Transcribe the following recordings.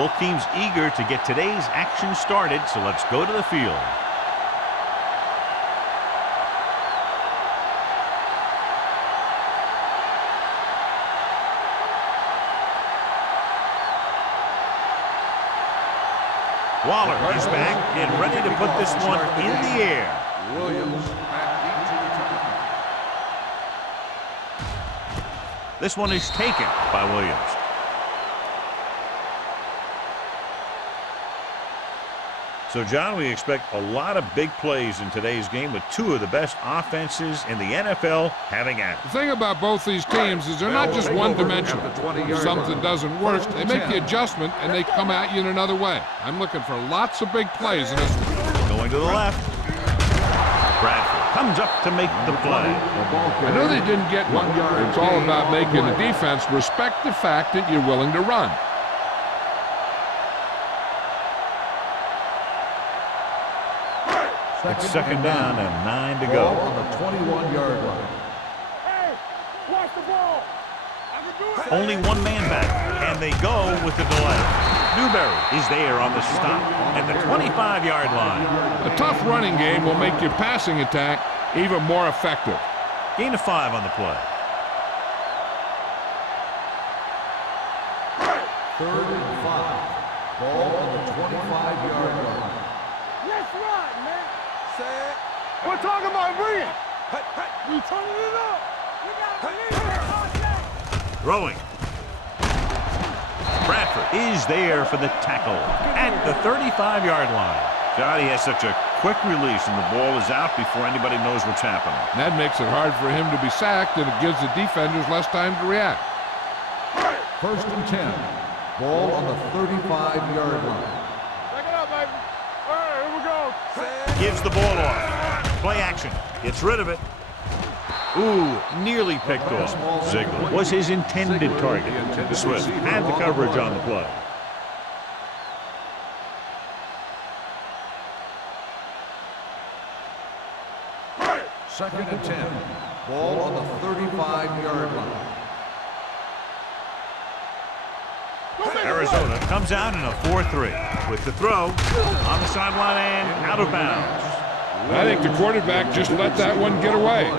Both teams eager to get today's action started, so let's go to the field. Waller is back and ready to put this one in the air. Williams. This one is taken by Williams. So, John, we expect a lot of big plays in today's game with two of the best offenses in the NFL having at it. The thing about both these teams is they're not just one-dimensional. If something doesn't work, they make the adjustment and they come at you in another way. I'm looking for lots of big plays in this one. Going to the left. Bradford comes up to make the play. I know they didn't get one. It's all about making the defense respect the fact that you're willing to run. It's second down and 9 to go. On the 21-yard line. Hey, watch the ball. I can do it. Only one man back, and they go with the delay. Newberry is there on the stop at the 25-yard line. A tough running game will make your passing attack even more effective. Gain of 5 on the play. Third and 5. Ball on the 25-yard line. Let's run, man. We're talking about bringing. We turning it up. You gotta believe it all day. Throwing. Bradford is there for the tackle at the 35-yard line. God, he has such a quick release, and the ball is out before anybody knows what's happening. That makes it hard for him to be sacked, and it gives the defenders less time to react. First and 10. Ball on the 35-yard line. Back it up, baby. All right, here we go. Gives the ball off. Play action. Gets rid of it. Ooh, nearly picked off. Ziegler was his intended target. Swift had the coverage on the play. Second and 10. Ball on the 35-yard line. Arizona comes out in a 4-3 with the throw on the sideline and out of bounds. I think the quarterback just let that one get away.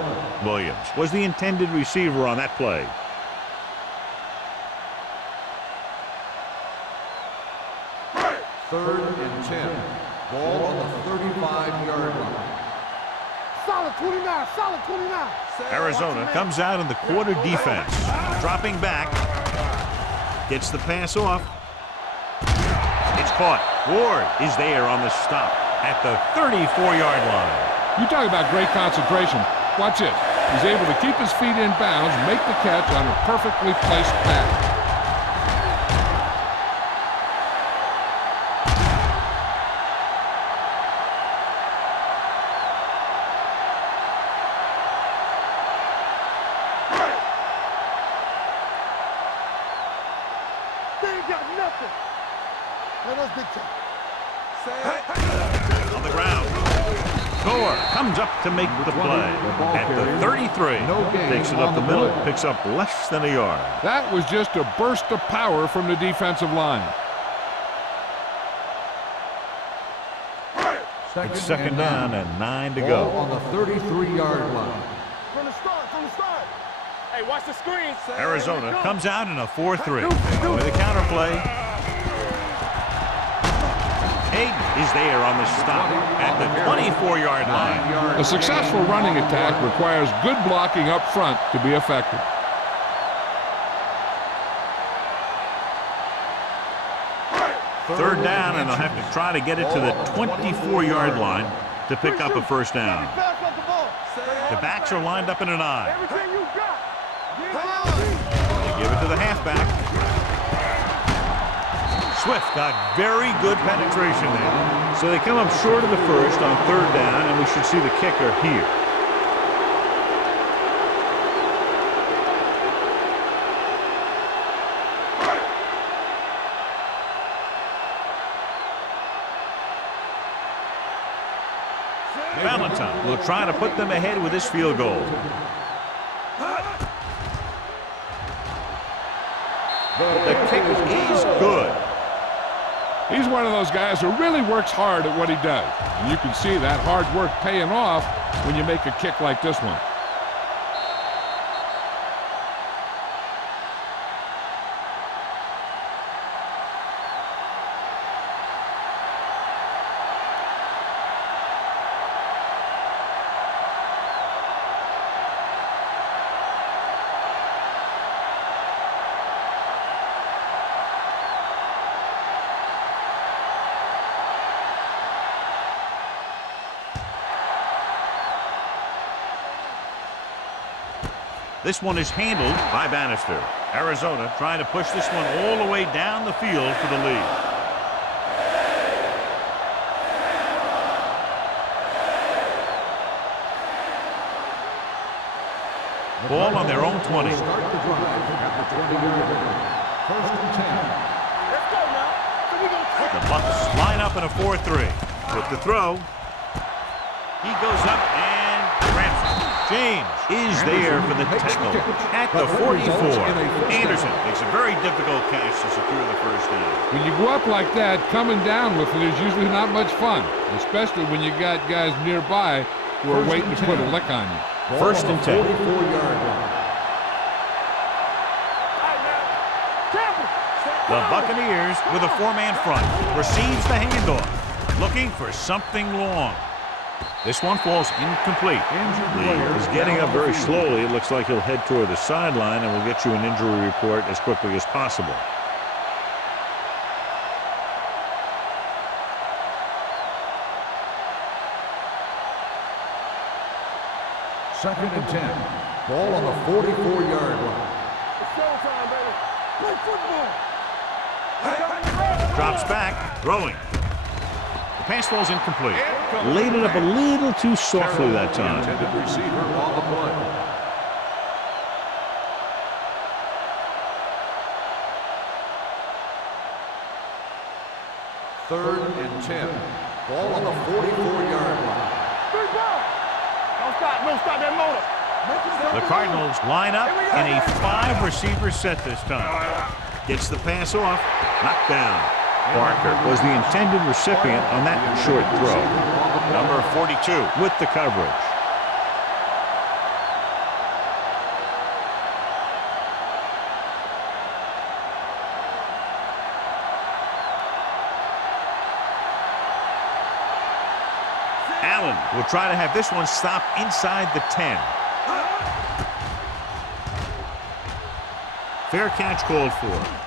Williams was the intended receiver on that play. Third and 10. Ball on the 35-yard line. Solid 29, solid 29. Arizona comes out in the quarter defense. Dropping back. Gets the pass off. It's caught. Ward is there on the stop at the 34-yard line. You talk about great concentration. Watch this. He's able to keep his feet in bounds, make the catch on a perfectly placed pass. On the ground. Gore comes up to make the play at the 33. Takes it up the middle, picks up less than a yard. That was just a burst of power from the defensive line. It's second down and 9 to go. On the 33-yard line. From the start. Hey, watch the screen. Arizona comes out in a 4-3 with a counter play. Haig is there on the stop at the 24-yard line. A successful running attack requires good blocking up front to be effective. Third down, and they'll have to try to get it to the 24-yard line to pick up a first down. The backs are lined up in an I. Everything you got. They give it to the halfback. Swift got very good penetration there. So they come up short of the first on third down, and we should see the kicker here. Valentine will try to put them ahead with this field goal. The kick is good. He's one of those guys who really works hard at what he does. And you can see that hard work paying off when you make a kick like this one. This one is handled by Bannister. Arizona trying to push this one all the way down the field for the lead. Ball on their own 20. Start the drive at the 20-yard line. First and 10. Let's go now. So we gonna The Bucks line up in a 4-3. With the throw, he goes up and grabs it. James is there for the tackle at the 44. Anderson makes a very difficult catch to secure the first down. When you go up like that, coming down with it is usually not much fun, especially when you got guys nearby who are waiting to put a lick on you. First and 10. 44-yard line. The Buccaneers with a four-man front receives the handoff, looking for something long. This one falls incomplete. Lee is getting up very slowly. It looks like he'll head toward the sideline, and we'll get you an injury report as quickly as possible. Second and 10. Ball on the 44-yard line. It's showtime, baby. Play football. Drops back, throwing. The pass falls incomplete. Laid it up a little too softly that time. Intended receiver on the play. Third and 10. Ball on the 44-yard line. Big ball. Don't stop that motor. The Cardinals line up in a 5-receiver set this time. Gets the pass off, knocked down. Barker was the intended recipient on that short throw. Number 42 with the coverage. Allen will try to have this one stop inside the 10. Fair catch called for.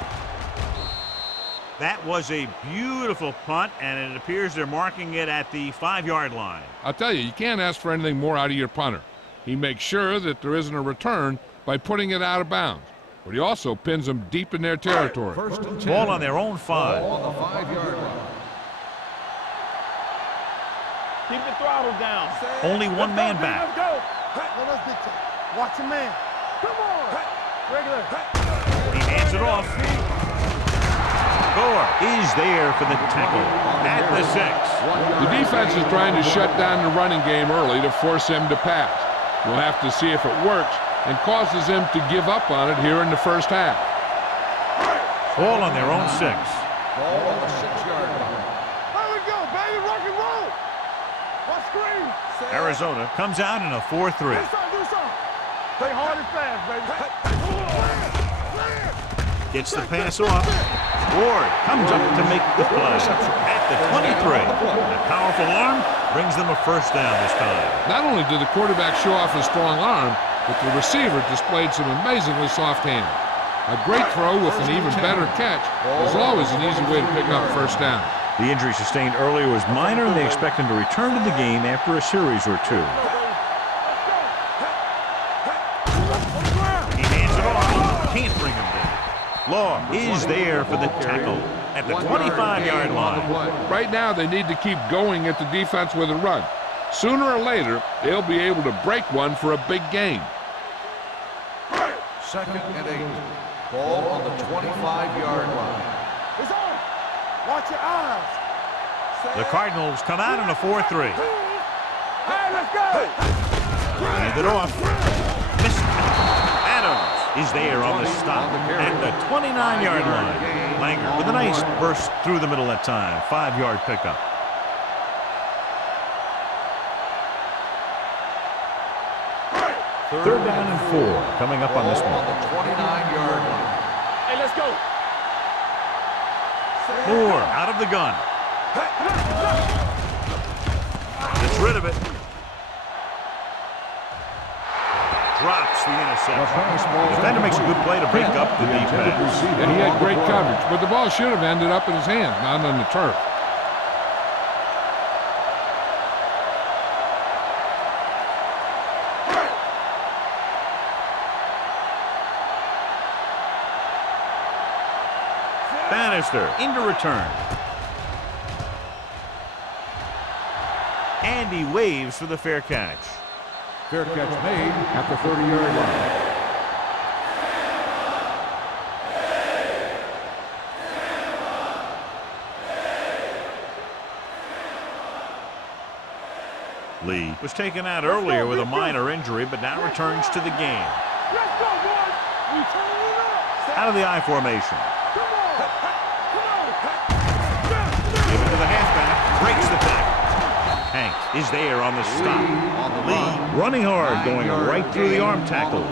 That was a beautiful punt, and it appears they're marking it at the 5-yard line. I'll tell you, you can't ask for anything more out of your punter. He makes sure that there isn't a return by putting it out of bounds, but he also pins them deep in their territory. First and 10. Ball on their own 5. Ball on the 5-yard line. Keep the throttle down. Only one man back. Let's go. Well, let's get to watch your man. Come on. Regular. He hands it off. Gore is there for the tackle at the 6. The defense is trying to shut down the running game early to force him to pass. We'll have to see if it works and causes him to give up on it here in the first half. Ball on their own 6. Ball on the 6-yard line. There we go, baby. Rock and roll. Watch screen. Arizona comes out in a 4-3. Do something. Play hard and fast, baby. Gets the pass off. Ward comes up to make the play at the 23. A powerful arm brings them a first down this time. Not only did the quarterback show off his strong arm, but the receiver displayed some amazingly soft hands. A great throw with an even better catch is always an easy way to pick up first down. The injury sustained earlier was minor, and they expect him to return to the game after a series or 2. He hands it off. Can't bring him down. Law is there for the tackle at the 25-yard line. Right now, they need to keep going at the defense with a run. Sooner or later, they'll be able to break one for a big gain. Second and 8. Ball on the 25-yard line. It's on. Watch your eyes. The Cardinals come out in a 4-3. Hey, let's go. Hand it off. Missed. Adams is there on the stop at the 29-yard line. Langer with a nice burst through the middle that time. 5-yard pickup. Third down and 4 coming up on this one. On the 29-yard line. Hey, let's go. Moore out of the gun. Gets rid of it. Drops the interception. Defender makes a good play to break up the defense. And he had great coverage, but the ball should have ended up in his hands, not on the turf. Bannister into return. And he waves for the fair catch. Fair catch made at the 30-yard line. Lee was taken out earlier with a minor injury, but now returns to the game. Let's go, boys. We turning it up. Out of the I formation. Come on. Give it to the halfback. Breaks the tackle. Hank is there on the stop. Lee running hard, going right through the arm tackles.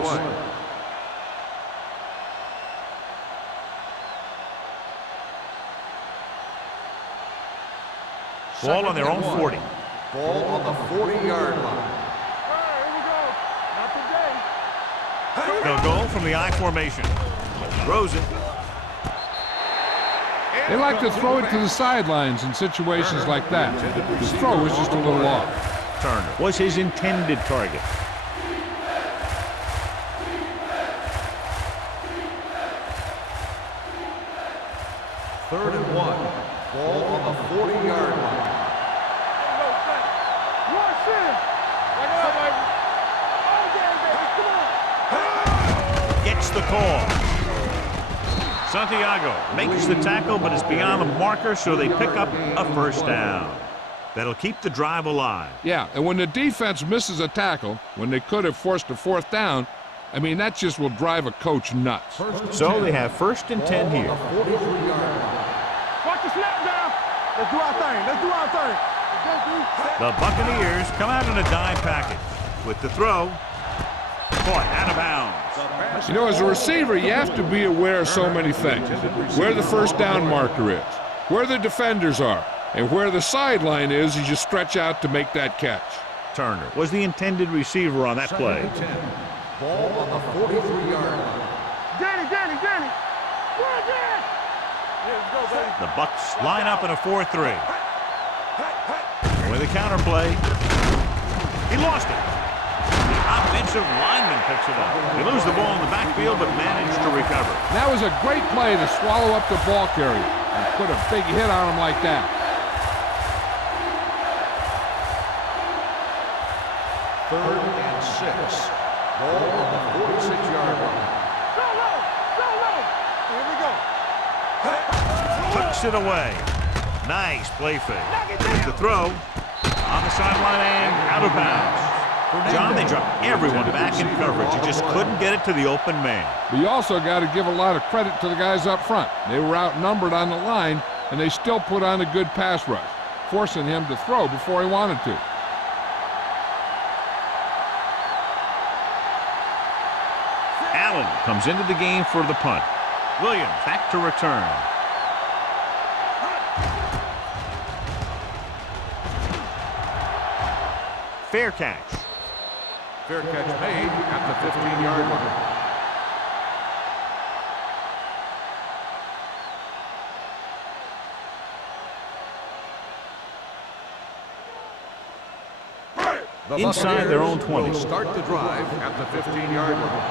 Ball on their own 40. Ball on the 40-yard line. Here we go. Not today. They'll go from the I formation. Throws it. They like to throw it to the sidelines in situations like that. His throw was just a little off. Turner was his intended target. Third and 1. Ball on the 40-yard line. Rush in. Like that, baby. Oh, yeah, baby. Come on. Gets the call. Santiago makes the tackle, but it's beyond the marker, so they pick up a first down. That'll keep the drive alive. Yeah, and when the defense misses a tackle, when they could have forced a 4th down, I mean, that just will drive a coach nuts. So they have 1st and 10 here. Watch the snap down. Let's do our thing. Let's do our thing. Let's go, dude. The Buccaneers come out in a dime package with the throw. Caught out of bounds. You know, as a receiver, you have to be aware of so many things. Where the first down marker is, where the defenders are, and where the sideline is as you stretch out to make that catch. Turner was the intended receiver on that play. Ball on the 43-yard line. Danny. Where is it? Let's go, baby. The Bucs line up in a 4-3. With a counter play. He lost it. Offensive lineman picks it up. They lose the ball in the backfield, but manage to recover. That was a great play to swallow up the ball carrier and put a big hit on him like that. Third and 6. Ball on the 46-yard line. Go low. Here we go. Tucks it away. Nice play fake. With the throw on the sideline and out of bounds. John, they dropped everyone back in coverage. You just couldn't get it to the open man. But you also got to give a lot of credit to the guys up front. They were outnumbered on the line, and they still put on a good pass rush, forcing him to throw before he wanted to. Allen comes into the game for the punt. Williams back to return. Fair catch. Fair catch made at the 15-yard line. The Inside their own 20. Will start the drive at the 15-yard line.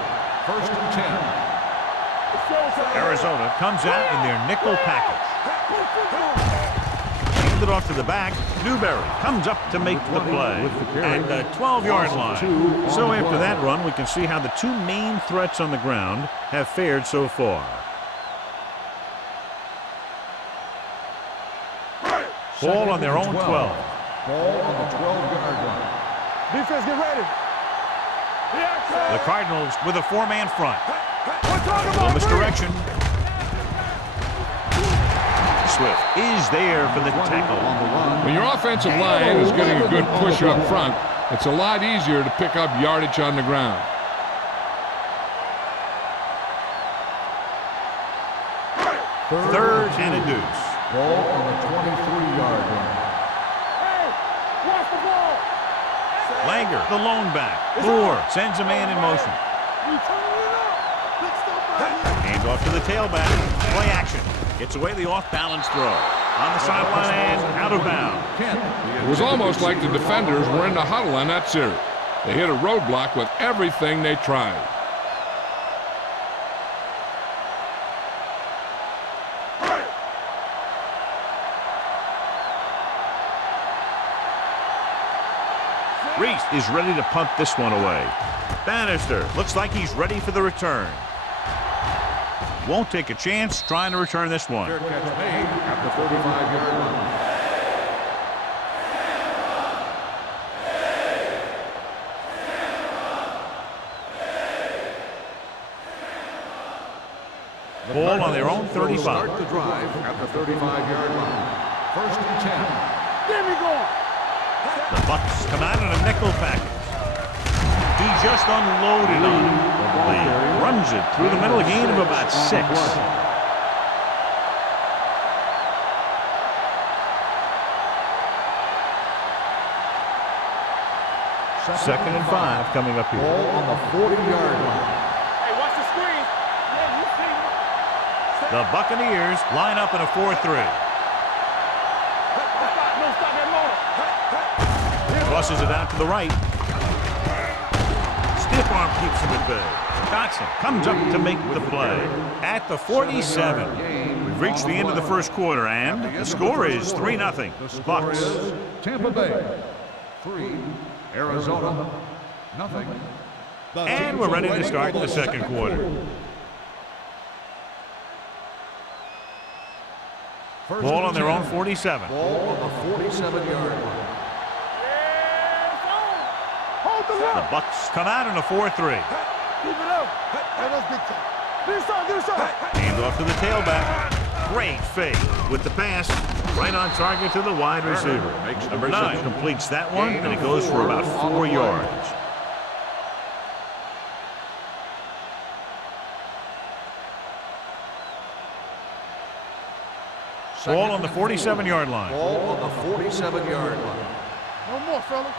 1st and 10. Arizona comes out in their nickel package. Hand it off to the back. Newberry comes up to make the play at the 12-yard line. So after that run, we can see how the two main threats on the ground have fared so far. Ball on their own 12. Ball on the 12-yard line. Defense, get ready. The Cardinals with a 4-man front. Little misdirection. Swift is there for the tackle. When your offensive line is getting a good push up front, it's a lot easier to pick up yardage on the ground. Third and a deuce. Ball on the 23-yard line. Watch the ball. Langer, the lone back. Moore sends a man in motion. You turning it up. Big stuff right here. Hand off to the tailback. Play action. Gets away the off-balance throw. On the sideline and out of bounds. It was almost like the defenders were in the huddle on that series. They hit a roadblock with everything they tried. Reese is ready to punt this one away. Bannister looks like he's ready for the return. Won't take a chance trying to return this one. Fair catch made at the 35-yard line. Ball on their own 35. Start the drive at the 35-yard line. First and 10. Get me going. The Bucks come out in a nickel package. He just unloaded on him. He runs it through the middle, a gain of about 6. Second and 5 coming up here. Ball on the 40-yard line. Hey, watch the screen. Yeah, you see me. The Buccaneers line up in a 4-3. No, stop that motor. Crosses it out to the right. Stiff arm keeps him at bay. Dotson comes up to make the play at the 47. We've reached the end of the first quarter, and the score is 3-0. The score Bucks. is Tampa Bay 3, Arizona nothing. And we're ready to start the second quarter. First Ball and on their 10. own 47. Ball on the 47-yard line. Hold the The line. Bucks come out in a 4-3. Keep it up. Hey, that's big time. This side, this side. Hand off to the tailback. Great fake with the pass. Right on target to the wide receiver. Number 9 completes that one, and it goes for about 4 yards. Ball on the 47-yard line. Ball on the 47-yard line. No more, fellas.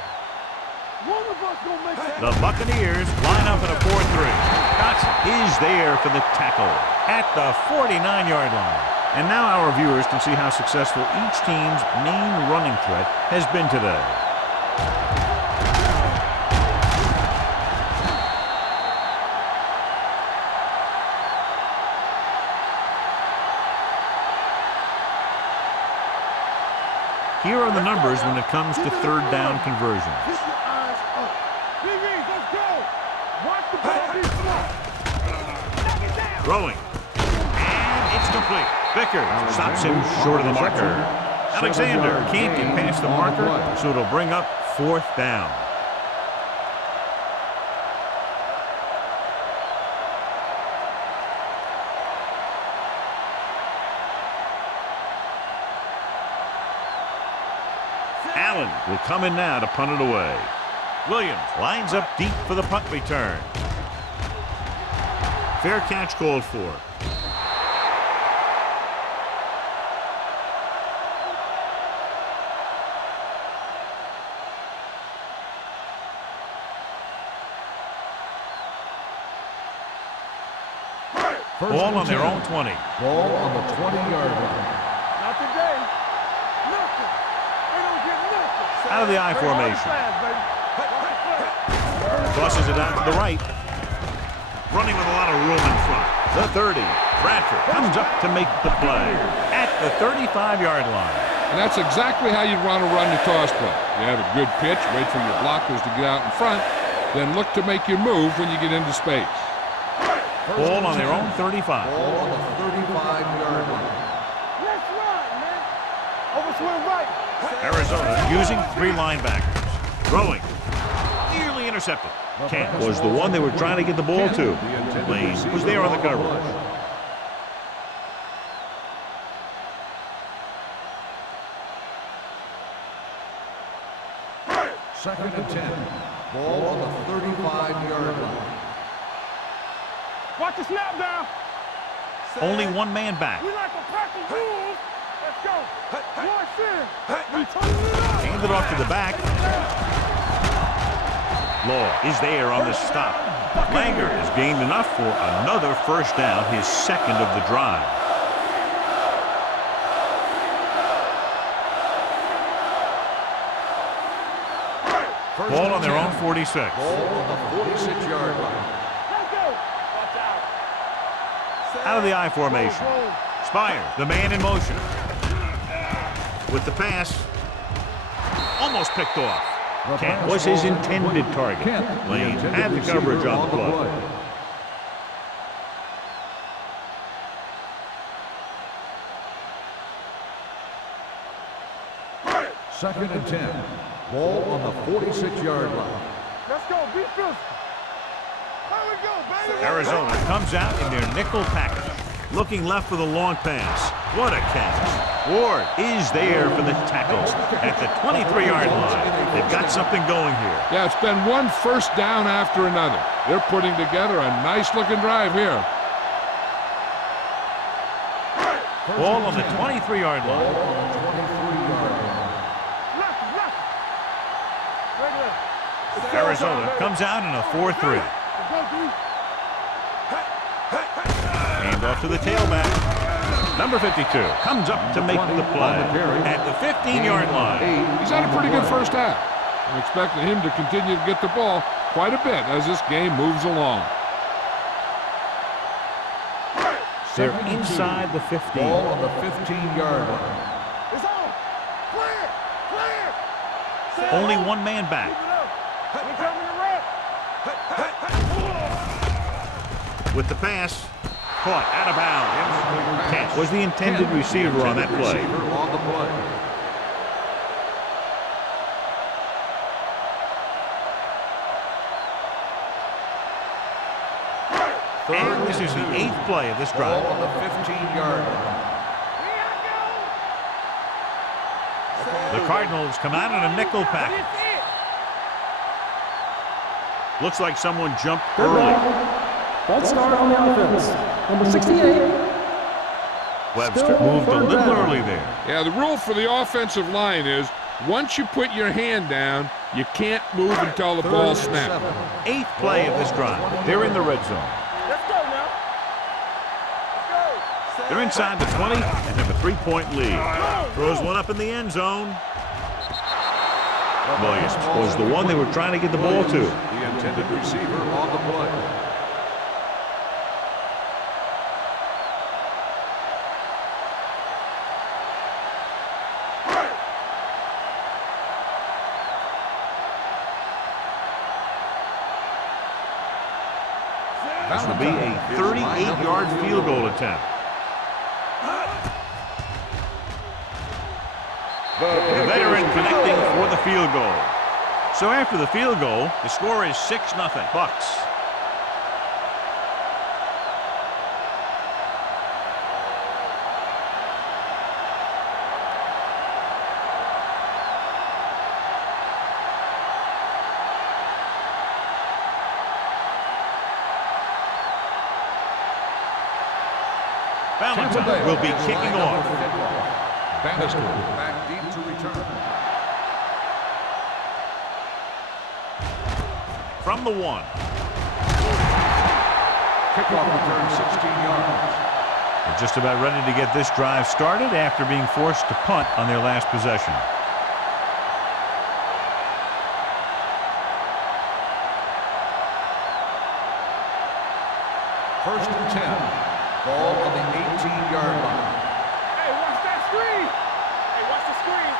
One of us gonna make that. The Buccaneers line up in a 4-3. Dotson is there for the tackle at the 49-yard line. And now our viewers can see how successful each team's main running threat has been today. Here are the numbers when it comes to third down conversions. Keep your eyes up. BBs, let's go. Watch the ball be smart. Knock it down. Throwing. And it's complete. Vickers stops him short of the marker. Alexander can't get past the marker, so it'll bring up 4th down. Allen will come in now to punt it away. Williams lines up deep for the punt return. Fair catch called for. Ball on their own 20. Ball on the 20-yard line. Not today. Nothing. They don't get nothing. Out of the I formation. Tosses it out to the right. Running with a lot of room in front. The 30. Bradford comes up to make the play at the 35-yard line. And that's exactly how you'd want to run the toss play. You have a good pitch, wait for your blockers to get out in front, then look to make your move when you get into space. Ball on their own 35. Ball on the 35-yard line. Let's run, man. Over to the right. Arizona using 3 linebackers. Throwing. Nearly Nearly intercepted. Kent was the one they were trying to get the ball to. Lane was there on the coverage. Second and 10. Ball on the 35-yard line. Watch the snap down. Only one man back. We like a pack of wolves. Let's go. Watch in. We turning it up. Hand it off to the back. Law is there on the stop. Langer has gained enough for another first down, his second of the drive. Ball on their own 46. Ball on the 46-yard line. Let's go. Watch out. Out of the I formation. Spire, the man in motion. With the pass. Almost picked off. Kent was his intended target. Lane had the coverage on the play. Second and 10. Ball on the 46-yard line. Let's go. Be physical. Here we go, baby. Arizona comes out in their nickel package. Looking left for the long pass. What a catch. Ward is there for the tackle at the 23-yard line. They've got something going here. Yeah, it's been one first down after another. They're putting together a nice-looking drive here. Ball on the 23-yard line. Arizona comes out in a 4-3. Hand off to the tailback. Number 52 comes up to make the play at the 15-yard line. He's had a pretty good first half. I'm expecting him to continue to get the ball quite a bit as this game moves along. They're inside the 15. Ball on the 15-yard line. It's on. Clear. Clear. Only one man back. We're coming to rep. With the pass, caught out of bounds. Kent was the intended receiver on that play. And this is the 8th play of this drive. Ball on the 15-yard line. The Cardinals come out in a nickel package. Looks like someone jumped early. False start on the offense. Number 68. Webster moved a little early there. Yeah, the rule for the offensive line is once you put your hand down, you can't move until the ball snaps. 8th play of this drive. They're in the red zone. Let's go now. Let's go. They're inside the 20 and have a 3-point lead. Throws one up in the end zone. Williams was the one they were trying to get the ball to. The intended receiver on the play. This will be a 38-yard field goal attempt. The veteran connecting for the field goal. So after the field goal, the score is 6-0 Bucks. Valentine will be kicking off. Bannister back deep to return. From the 1. Kickoff return 16 yards. They're just about ready to get this drive started after being forced to punt on their last possession. First and 10. Ball on the 18-yard line. Hey, watch that screen. Hey, watch the screen.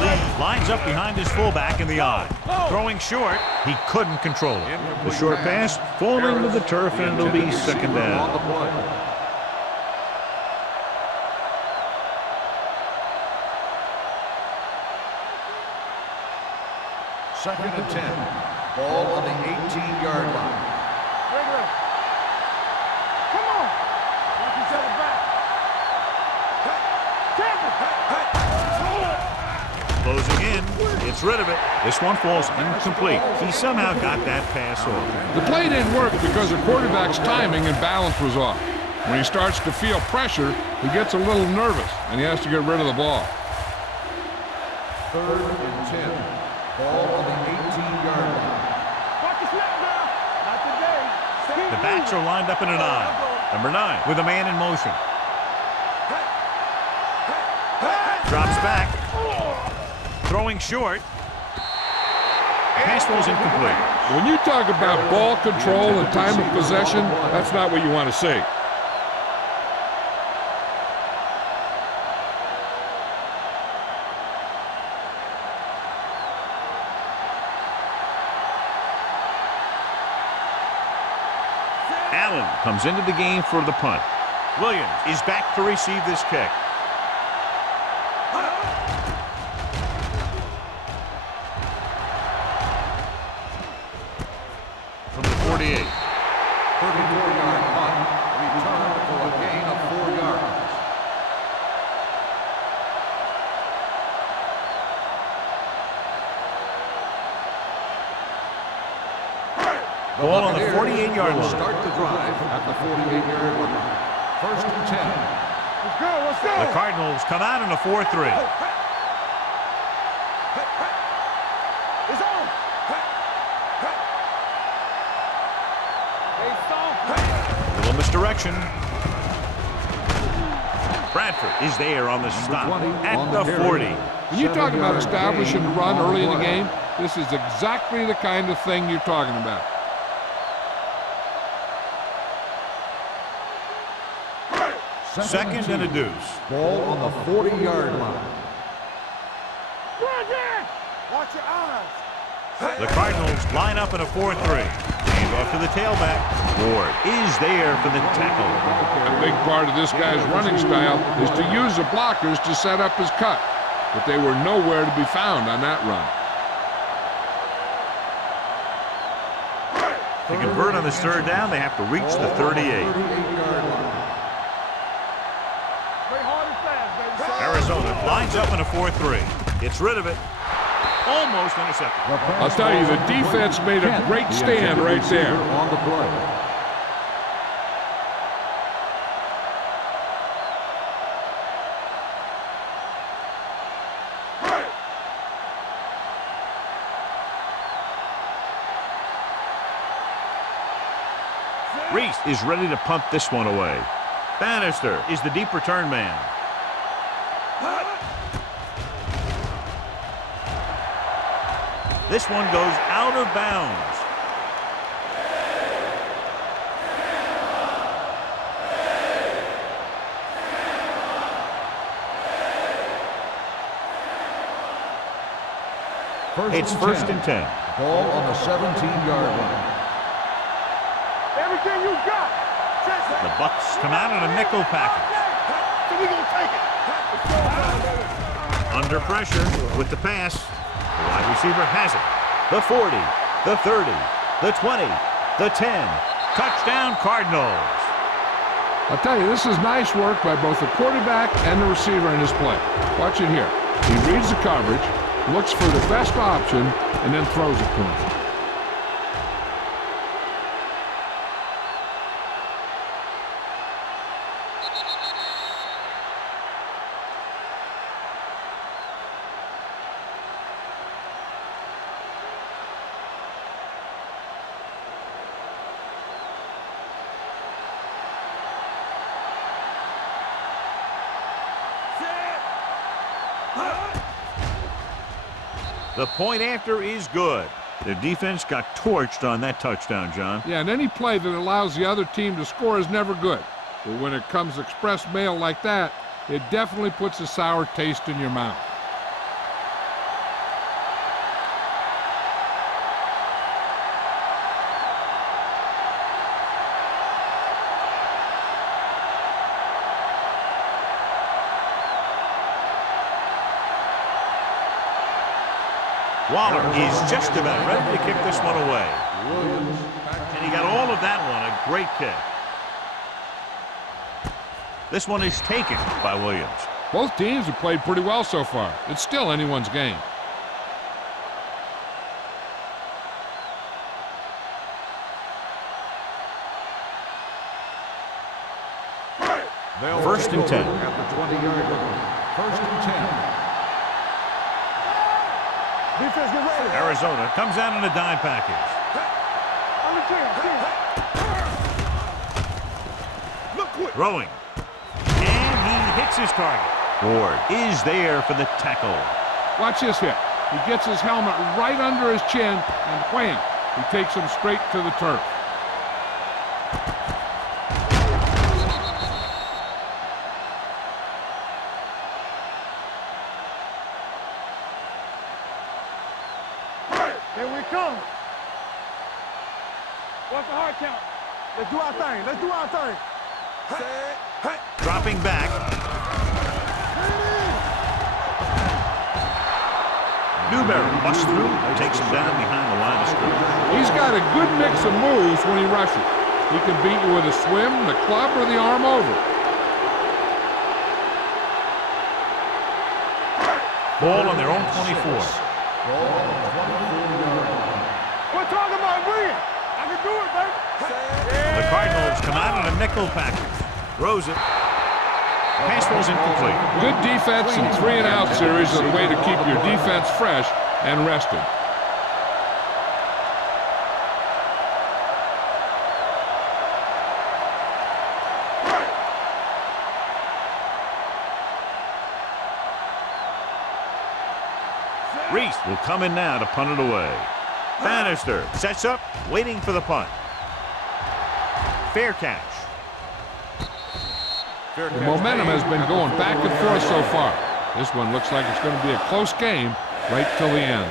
Lee lines up behind his fullback in the eye. Throwing short, he couldn't control it. The short pass falling to the turf, and it'll be second down. Second and 10. Ball on the 18-yard line. Regular. Come on. Watch yourself back. Closing in, gets rid of it. This one falls incomplete. He somehow got that pass off. The play didn't work because the quarterback's timing and balance was off. When he starts to feel pressure, he gets a little nervous, and he has to get rid of the ball. 3rd and 10. Ball on the 18-yard line. Watch the snap now. Not today. The backs are lined up in an I. Number 9 with a man in motion. Drops back. Throwing short. Pass falls incomplete. When you talk about ball control and time of possession, that's not what you want to see. Allen comes into the game for the punt. Williams is back to receive this kick. From the 48. 34-yard punt. Return for a gain of 4 yards. Ball on the 48-yard line. Start the drive at the 48-yard line. 1st and 10. Let's go. Let's go. The Cardinals come out in a 4-3. It's on. Hey, soft. Little misdirection. Bradford is there on the stop at the 40. When you talk about establishing the run early in the game, this is exactly the kind of thing you're talking about. Second and a deuce. Ball on the 40-yard line. Run there. Watch your eyes. The Cardinals line up in a 4-3. Hand off to the tailback. Ward is there for the tackle. A big part of this guy's running style is to use the blockers to set up his cut, but they were nowhere to be found on that run. To convert on this 3rd down, they have to reach the 38. 38-yard line. Play hard and fast, baby. Arizona lines up in a 4-3. Gets rid of it. Almost intercepted. I'll tell you, the defense made a great stand right there. On the play. Reese is ready to punt this one away. Bannister is the deep return man. This one goes out of bounds. It's 1st and 10. Ball on the 17-yard line. Everything you got. The Bucks come out in a nickel package. So we gonna take it. Under pressure with the pass. The wide receiver has it. The 40, the 30, the 20, the 10. Touchdown Cardinals. I'll tell you, this is nice work by both the quarterback and the receiver in his play. Watch it here. He reads the coverage, looks for the best option, and then throws it to him. The point after is good. The defense got torched on that touchdown, John. Yeah, and any play that allows the other team to score is never good. But when it comes express mail like that, it definitely puts a sour taste in your mouth. Waller is just about ready to kick this one away. And he got all of that one, a great kick. This one is taken by Williams. Both teams have played pretty well so far. It's still anyone's game. First and 10. At the 20-yard line. First and 10. Defense, get ready. Arizona comes out in a dime package. On the 10. Look quick. Throwing. And he hits his target. Ward is there for the tackle. Watch this hit. He gets his helmet right under his chin, and wham! He takes him straight to the turf. Here we come. What's the hard count? Let's do our thing. Let's do our thing. Dropping back. Newberry busts through, takes him down behind the line of scrimmage. He's got a good mix of moves when he rushes. He can beat you with a swim, the club, or the arm over. Ball on their own 24. We're talking about win. I can do it, baby. The Cardinals come out in a nickel package. Throws it. Pass was incomplete. Good defense and 3-and-out series are the way to keep your defense fresh and rested. Reese will come in now to punt it away. Bannister sets up, waiting for the punt. Fair catch. The momentum has been going back and forth so far. This one looks like it's going to be a close game right till the end.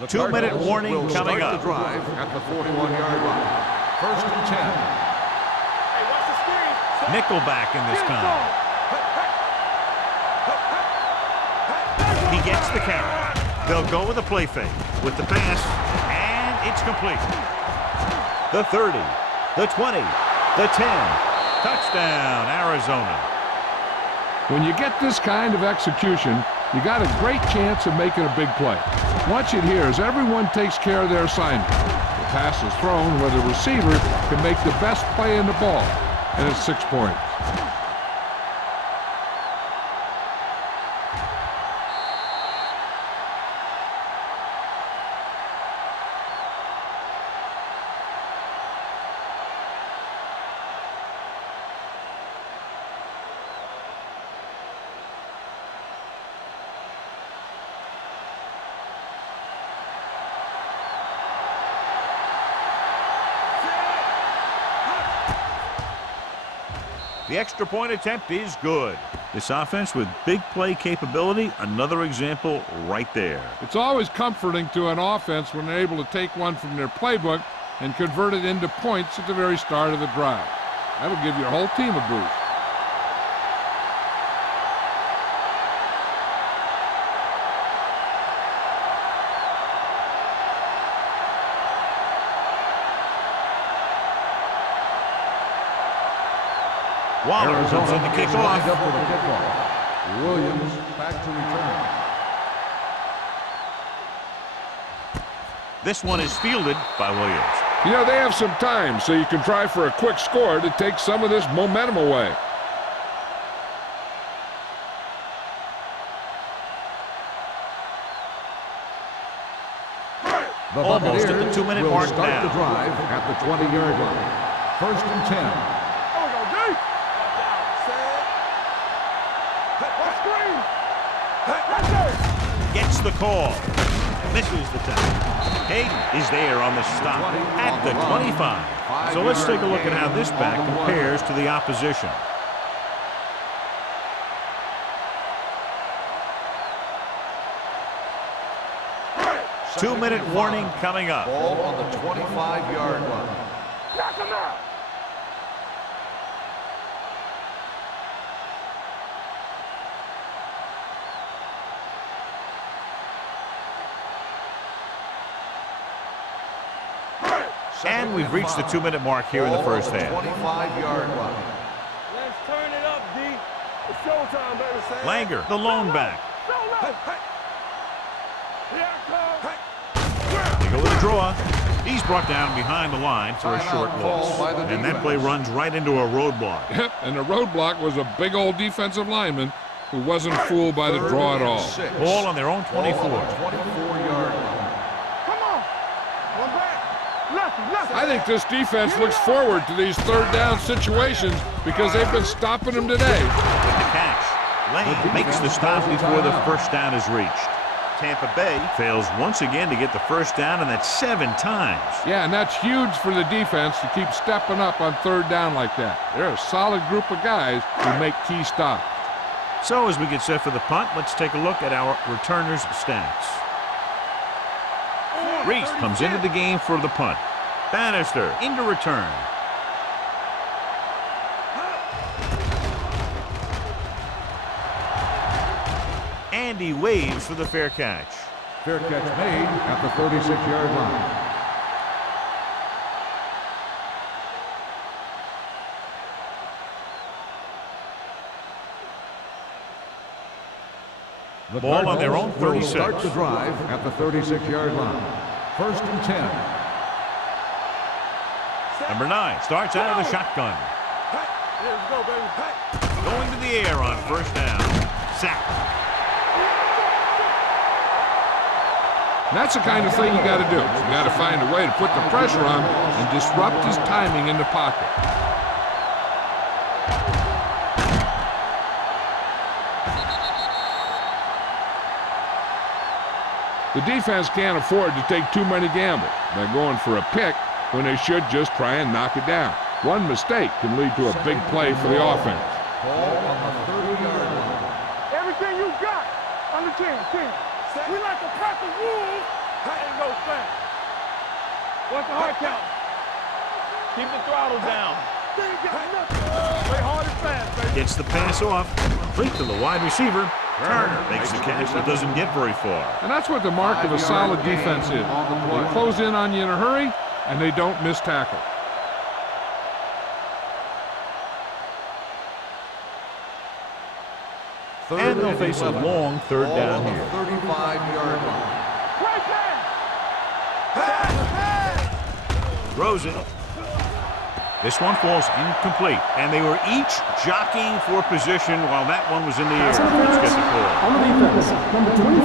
The 2-minute warning will coming start up. the drive at the 41-yard line. First and 10. Hey, watch the screen. Nickelback in this time. He gets the carry. They'll go with a play fake with the pass, and it's complete. The 30, the 20, the 10. Touchdown, Arizona. When you get this kind of execution, you got a great chance of making a big play. Watch it here as everyone takes care of their assignment. The pass is thrown where the receiver can make the best play in the ball, and it's 6 points. The extra point attempt is good. This offense with big play capability, another example right there. It's always comforting to an offense when they're able to take one from their playbook and convert it into points at the very start of the drive. That'll give your whole team a boost. Waller comes in to kick off. Lined up for the kickoff. Williams back to return. This one is fielded by Williams. You know, they have some time, so you can try for a quick score to take some of this momentum away. The Almost at the Buccaneers 2-minute will mark start now. the drive at the 20-yard line. First and 10. There we go, D. Watch screen. Right there. Gets the call. Misses the tackle. Hayden is there on the stop at the 25. So let's take a look at how this back compares to the opposition. Two-minute warning coming up. Ball on the 25-yard line. Knock him out. And we've reached the 2-minute mark here in the first half. 25-yard line. Let's turn it up, D. It's showtime, baby. Langer, the lone back. They go with a draw. He's brought down behind the line for a short loss. And that play runs right into a roadblock. Yep, and the roadblock was a big old defensive lineman who wasn't fooled by the draw at all. Ball on their own 24. 24-yard line. Come on. One back. Left. I think this defense looks forward to these third down situations because they've been stopping them today. With the catch, Lane makes the stop before the first down is reached. Tampa Bay fails once again to get the first down, and that's 7 times. Yeah, and that's huge for the defense to keep stepping up on third down like that. They're a solid group of guys who make key stops. So as we get set for the punt, let's take a look at our returners' stats. Reese comes into the game for the punt. Bannister into return. Andy waves for the fair catch. Fair catch made at the 36-yard line. The Ball on their own Cardinals will 36. start the drive at the 36-yard line. 1st and 10. Number 9 starts out of the shotgun. Let's go, baby. Going to the air on first down. Sack. That's the kind of thing you got to do. You got to find a way to put the pressure on and disrupt his timing in the pocket. The defense can't afford to take too many gambles by going for a pick when they should just try and knock it down. One mistake can lead to a big play for the offense. Ball on the 30-yard line. Everything you got on the team. We like to practice rules and go fast. What's the hard count? Keep the throttle down. Play hard and fast, baby. Gets the pass off. Complete to the wide receiver. Turner makes the catch but doesn't get very far. And that's what the mark of a solid defense is. They close in on you in a hurry, and they don't miss tackle. And they'll face a long third down here. 35-yard line. Throws it. This one falls incomplete. And they were each jockeying for position while that one was in the air. Let's get the call. On the defense, number 23.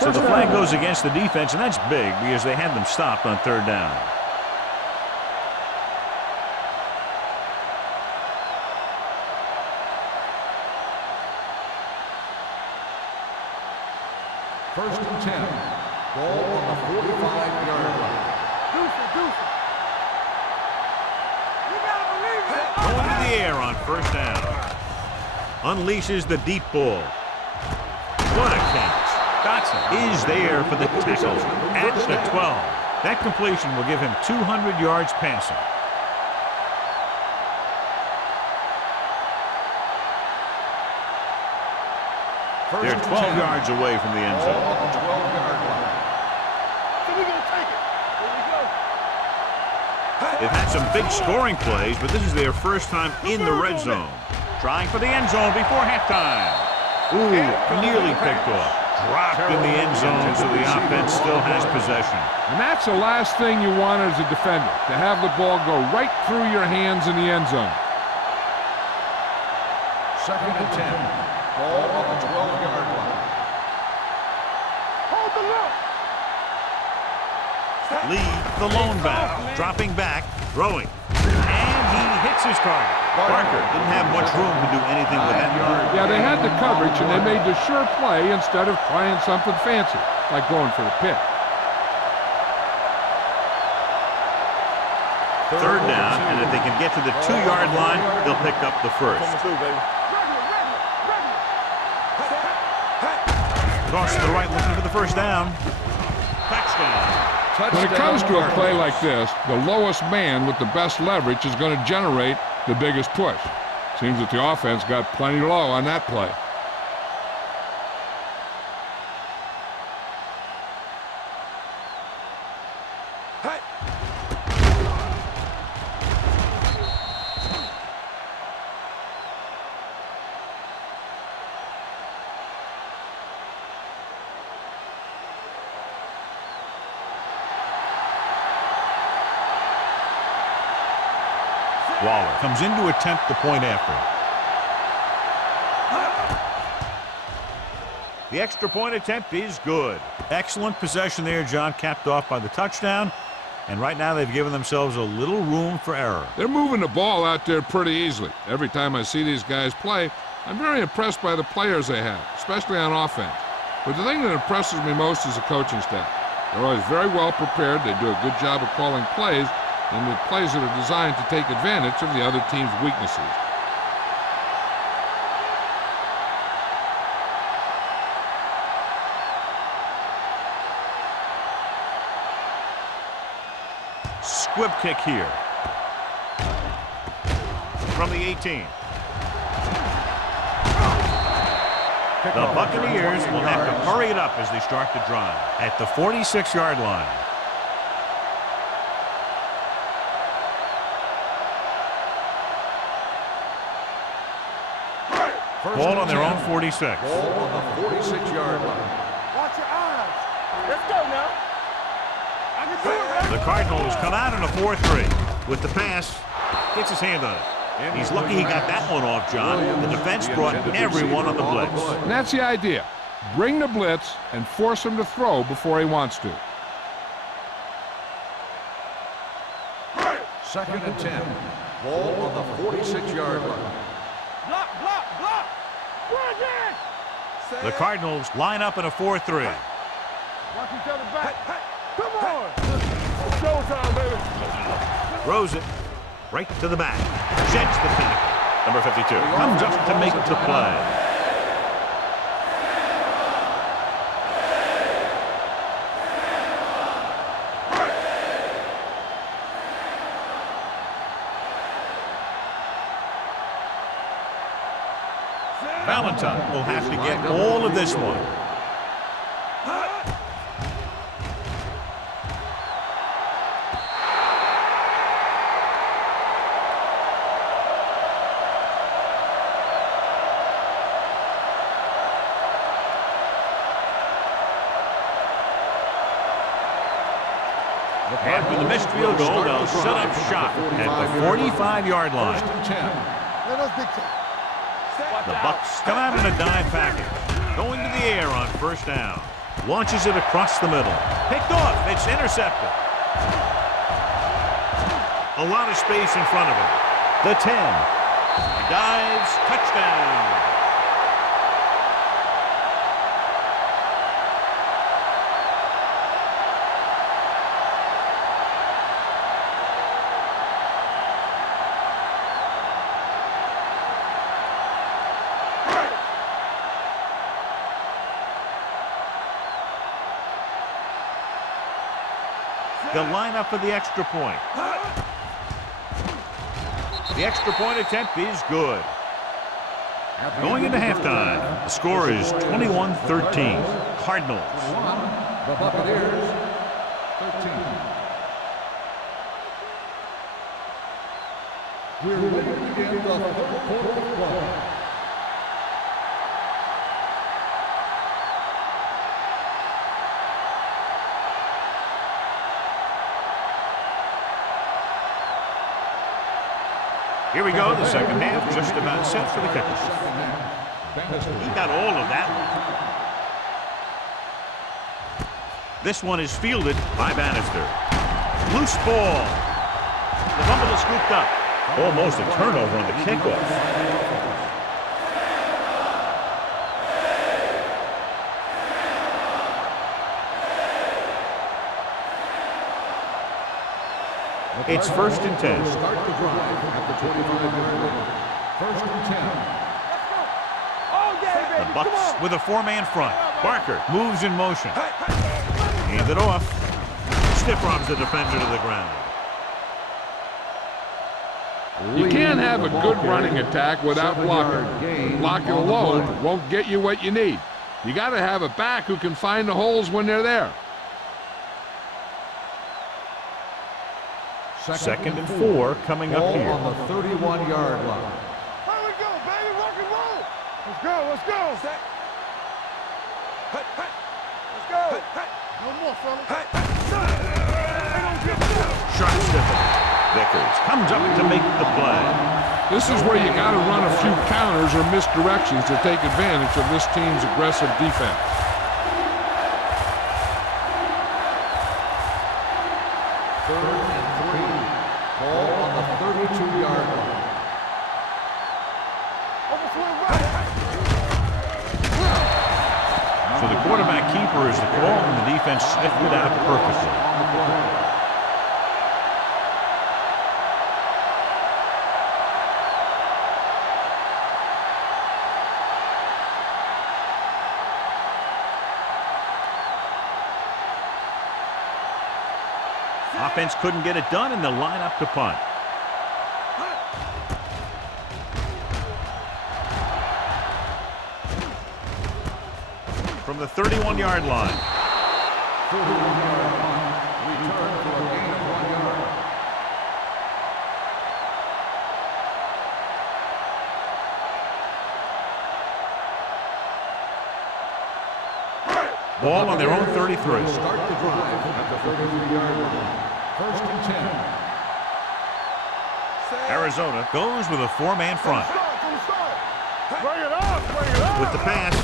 So the flag goes against the defense, and that's big because they had them stopped on third down. First and 10. Ball on the 45-yard line. Going to the air on first down. Unleashes the deep ball. What a catch. Dotson is there for the tackle at the 12. That completion will give him 200 yards passing. They're 12 yards away from the end zone. Ball on the 12-yard line. They've had some big scoring plays, but this is their first time in the red zone. Trying for the end zone before halftime. Ooh, nearly picked off. Dropped in the end zone, so the offense still has possession. And that's the last thing you want as a defender, to have the ball go right through your hands in the end zone. 2nd and 10. Ball on the 12-yard line. Hold the look. Lee, the lone back, dropping back, throwing. And he hits his target. Parker didn't have much room to do anything with that. Yeah, they had the coverage, and they made the sure play instead of trying something fancy, like going for a pick. Third down, and if they can get to the 2-yard line, they'll pick up the first. Cross to the right, looking for the first down. Touchdown. When it comes to a play like this, the lowest man with the best leverage is going to generate the biggest push. Seems that the offense got plenty low on that play. Waller comes in to attempt the point after. The extra point attempt is good. Excellent possession there, John, capped off by the touchdown. And right now they've given themselves a little room for error. They're moving the ball out there pretty easily. Every time I see these guys play, I'm very impressed by the players they have, especially on offense. But the thing that impresses me most is the coaching staff. They're always very well prepared. They do a good job of calling plays, and the plays that are designed to take advantage of the other team's weaknesses. Squib kick here. From the 18. The Buccaneers will have to hurry it up as they start the drive at the 46-yard line. Ball on their own 46. Ball on the 46-yard line. Watch your eyes. Let's go now. I can do it, man. The Cardinals come out in a 4-3. With the pass, gets his hand on it. He's lucky he got that one off, John. The defense brought everyone on the blitz. And that's the idea. Bring the blitz and force him to throw before he wants to. 2nd and 10. Ball on the 46-yard line. Block, block, block. Run in. The Cardinals line up in a 4-3. Watch each other back. Come on. It's showtime, baby. Throws it right to the back. Sheds the tackle. Number 52 comes up to make the play. Valentine will have to get all of this one. After the missed field goal, they'll set up shop at the 45-yard line. Let us big time. The Bucs come out in a dive package. Going to the air on first down. Launches it across the middle. Picked off. It's intercepted. A lot of space in front of him. The 10. Dives. Touchdown. The lineup for the extra point. The extra point attempt is good. Going into halftime, the score is 21-13. Cardinals. The Buccaneers, 13. We're ready to begin the third quarter of play. Here we go, the second half, just about set for the kickers. He got all of that one. This one is fielded by Bannister. Loose ball. The fumble is scooped up. Almost a turnover on the kickoff. It's 1st and 10. Start the drive at the 25-yard line. 1st and 10. All day, baby. The Bucs with a 4-man front. Barker moves in motion. Hand it off. Stiff arms the defender to the ground. You can't have a good running attack without blocking. Blocking alone won't get you what you need. You got to have a back who can find the holes when they're there. 2nd and 4 coming up Ball here. on the 31-yard line. Here we go, baby. Rock and roll. Let's go. Let's go. Set. Let's go. No more, fellas. Sharp stiffing. Vickers comes up to make the play. This is where you got to run a few counters or misdirections to take advantage of this team's aggressive defense. Third and 3. Ball on the 32-yard line. So the quarterback keeper is the call, and the defense sniffed it out perfectly. Offense couldn't get it done, and they'll line up to punt. From the 31-yard line. 41-yard punt. Return for a gain of 1 yard. Ball on their own 33. Start the drive at the 33-yard line. 1st and 10. Arizona goes with a 4-man front. Bring it up. Bring it up. With the pass,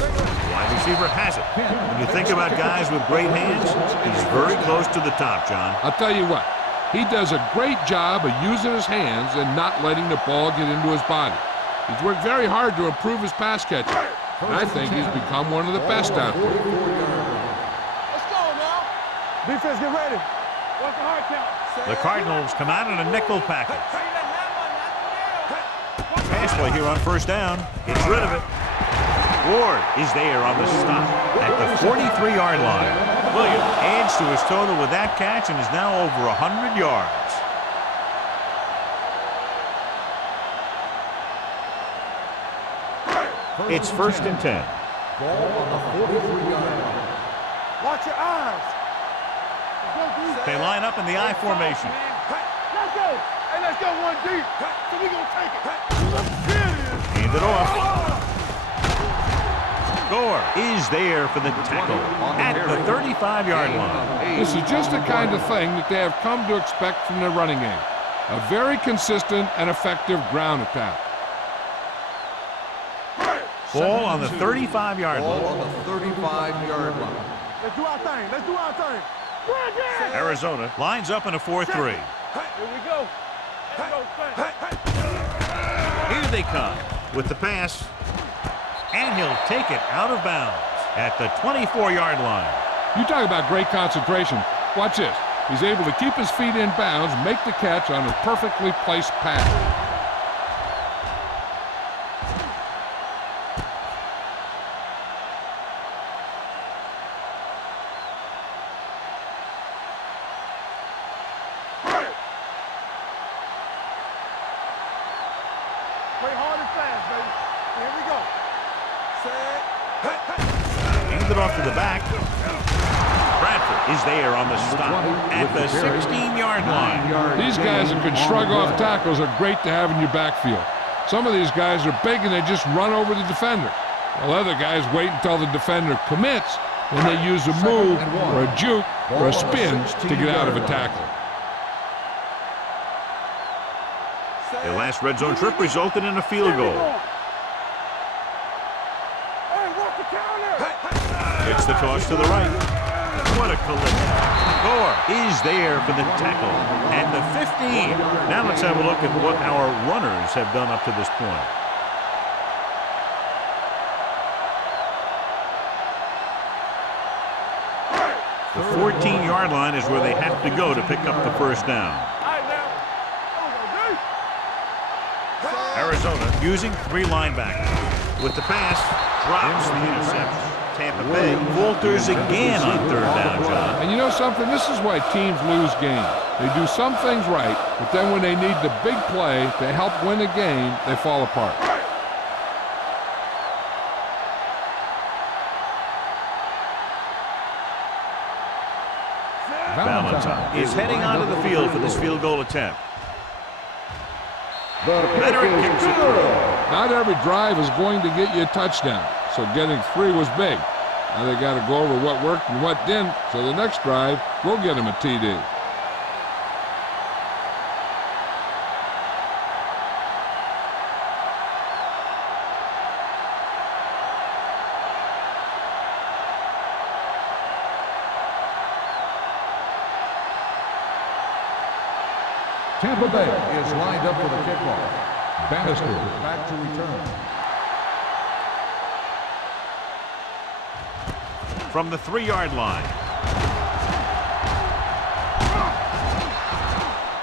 wide receiver has it. When you think about guys with great hands, he's very close to the top, John. I'll tell you what, he does a great job of using his hands and not letting the ball get into his body. He's worked very hard to improve his pass catching, and I think he's become one of the best out there. Let's go now. Defense, get ready. What's the hard count? The Cardinals come out in a nickel package. Pass play here on 1st down. Gets rid of it. Ward is there on the stop at the 43-yard line. Williams adds to his total with that catch and is now over 100 yards. It's 1st and 10. Ball on the 43-yard line. Watch your eyes. They line up in the I formation. Let's go. Hey, let's go one deep. So we gonna take it. Here it is. Hand it off. Gore is there for the tackle at the 35-yard line. This is just the kind of thing that they have come to expect from their running game. A very consistent and effective ground attack. Ball on the 35-yard Ball line. on the 35-yard line. Let's do our thing. Let's do our thing. Arizona lines up in a 4-3. Here we go. Here they come with the pass, and he'll take it out of bounds at the 24-yard line. You talk about great concentration. Watch this. He's able to keep his feet in bounds, make the catch on a perfectly placed pass. Play hard and fast, baby. Here we go. Hands it off to the back. Bradford is there on the stop at the 16-yard line. These guys that can shrug off tackles are great to have in your backfield. Some of these guys are big and they just run over the defender, while other guys wait until the defender commits, and they use a move or a juke or a spin to get out of a tackle. Their last red zone trip resulted in a field goal. Hey, work the counter. It's the toss to the right. What a collision. Gore is there for the tackle at the 15. Now let's have a look at what our runners have done up to this point. The 14-yard line is where they have to go to pick up the 1st down. Arizona using 3 linebackers. With the pass, drops the interception. Tampa Bay falters again on 3rd down, John. And you know something? This is why teams lose games. They do some things right, but then when they need the big play to help win the game, they fall apart. Valentine is heading onto the field for this field goal attempt. Veteran kicks it through. Not every drive is going to get you a touchdown, so getting 3 was big. Now they got to go over what worked and what didn't, so the next drive will get them a TD. Tampa Bay is lined up for the kickoff. Bannister back to return. From the 3-yard line.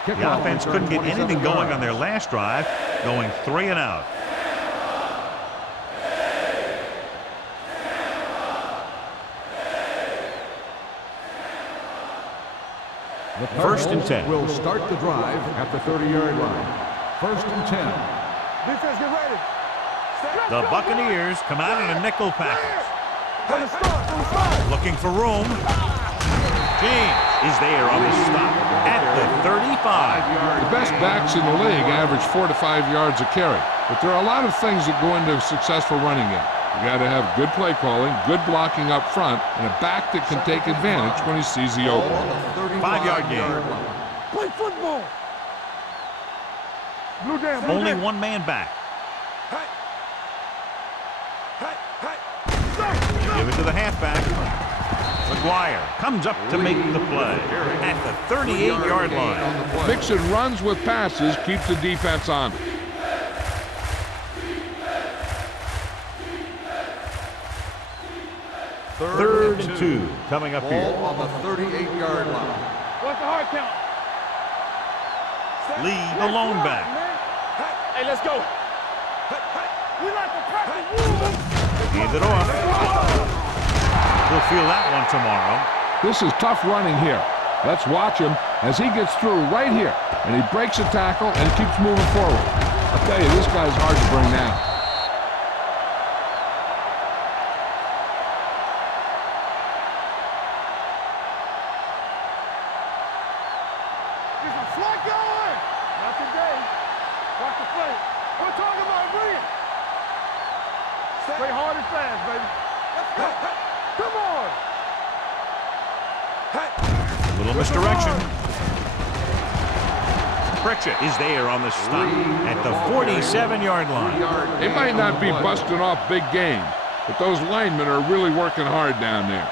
The offense couldn't get anything going on their last drive, going 3 and out. The First and 10. Will start the drive at the 30-yard line. First and 10. Defense, get ready. The Buccaneers come out in a nickel package. Looking for room. James is there on the stop at the 35. The best backs in the league average 4 to 5 yards a carry, but there are a lot of things that go into a successful running game. You got to have good play calling, good blocking up front, and a back that can take advantage when he sees the opening. 5-yard gain. Play football. Blue down. Only one man back. Give it to the halfback. McGuire comes up to make the play at the 38-yard line. Mixing runs with passes keeps the defense on. Third and 2 coming up here. Ball on the 38-yard line. What's the hard count? Lee, the lone back. Hey, let's go. We like to practice rules. Hands it off. He'll feel that one tomorrow. This is tough running here. Let's watch him as he gets through right here, and he breaks a tackle and keeps moving forward. I'll tell you, this guy's hard to bring down. There's a slot going. Not today. Watch the play. We're talking about brilliant. Play hard and fast, baby. Let's go. Come on. Little misdirection. Pritchett is there on the stop at the 47-yard line. They might not be busting off big games, but those linemen are really working hard down there.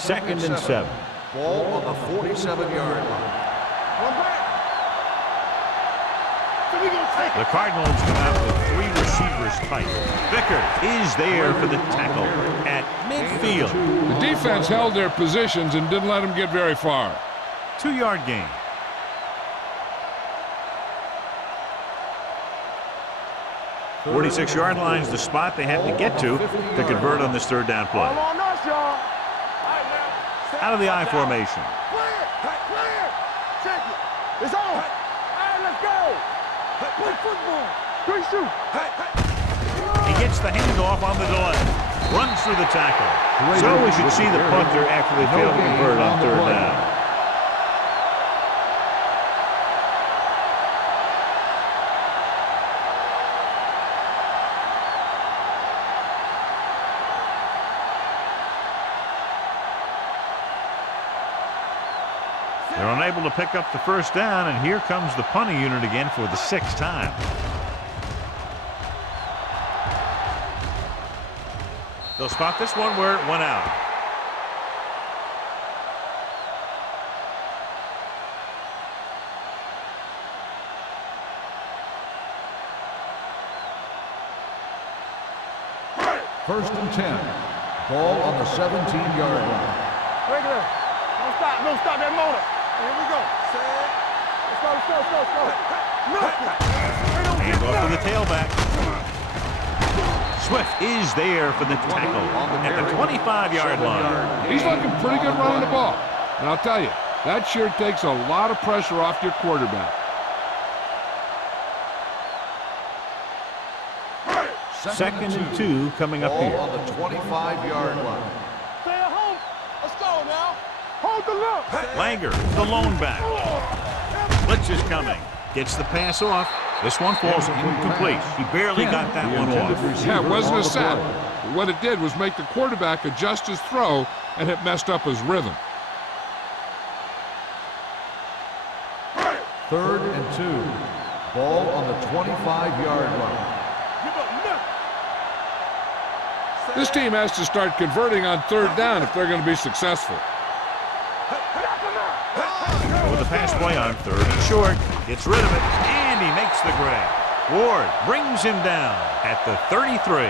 Second and 7. Ball on the 47-yard line. One back. So we gonna take The Cardinals come out with 3 receivers tight. Vickers is there for the tackle at midfield. The defense held their positions and didn't let them get very far. 2-yard gain. The 46-yard line is the spot they have to get to convert on this third down play. All on us, y'all. Out of the I formation. Clear. Clear. Check it. It's on. All right, let's go. Play football. Great shoot. He gets the handoff on the delay. Runs through the tackle. So we should see the punter after they fail to convert on third down. They're unable to pick up the first down, and here comes the punting unit again for the 6th time. They'll spot this one where it went out. First and 10. Ball on the 17-yard line. Regular. Don't stop. Don't stop that motor. Here we go. Let's go, let's go, let's go, let's go. Hand off to the tailback. Swift is there for the tackle at the 25-yard line. He's looking pretty good running the ball. And I'll tell you, that sure takes a lot of pressure off your quarterback. Second and 2 coming up Ball here. on the 25-yard line. Hold the look. Langer, the lone back. Blitz is coming. Gets the pass off. This one falls incomplete. He barely got that one off. Yeah, it wasn't a sack. What it did was make the quarterback adjust his throw, and it messed up his rhythm. 3rd and 2. Ball on the 25-yard line. This team has to start converting on 3rd down if they're going to be successful. With the pass play on 3rd and short. Gets rid of it, and he makes the grab. Ward brings him down at the 33.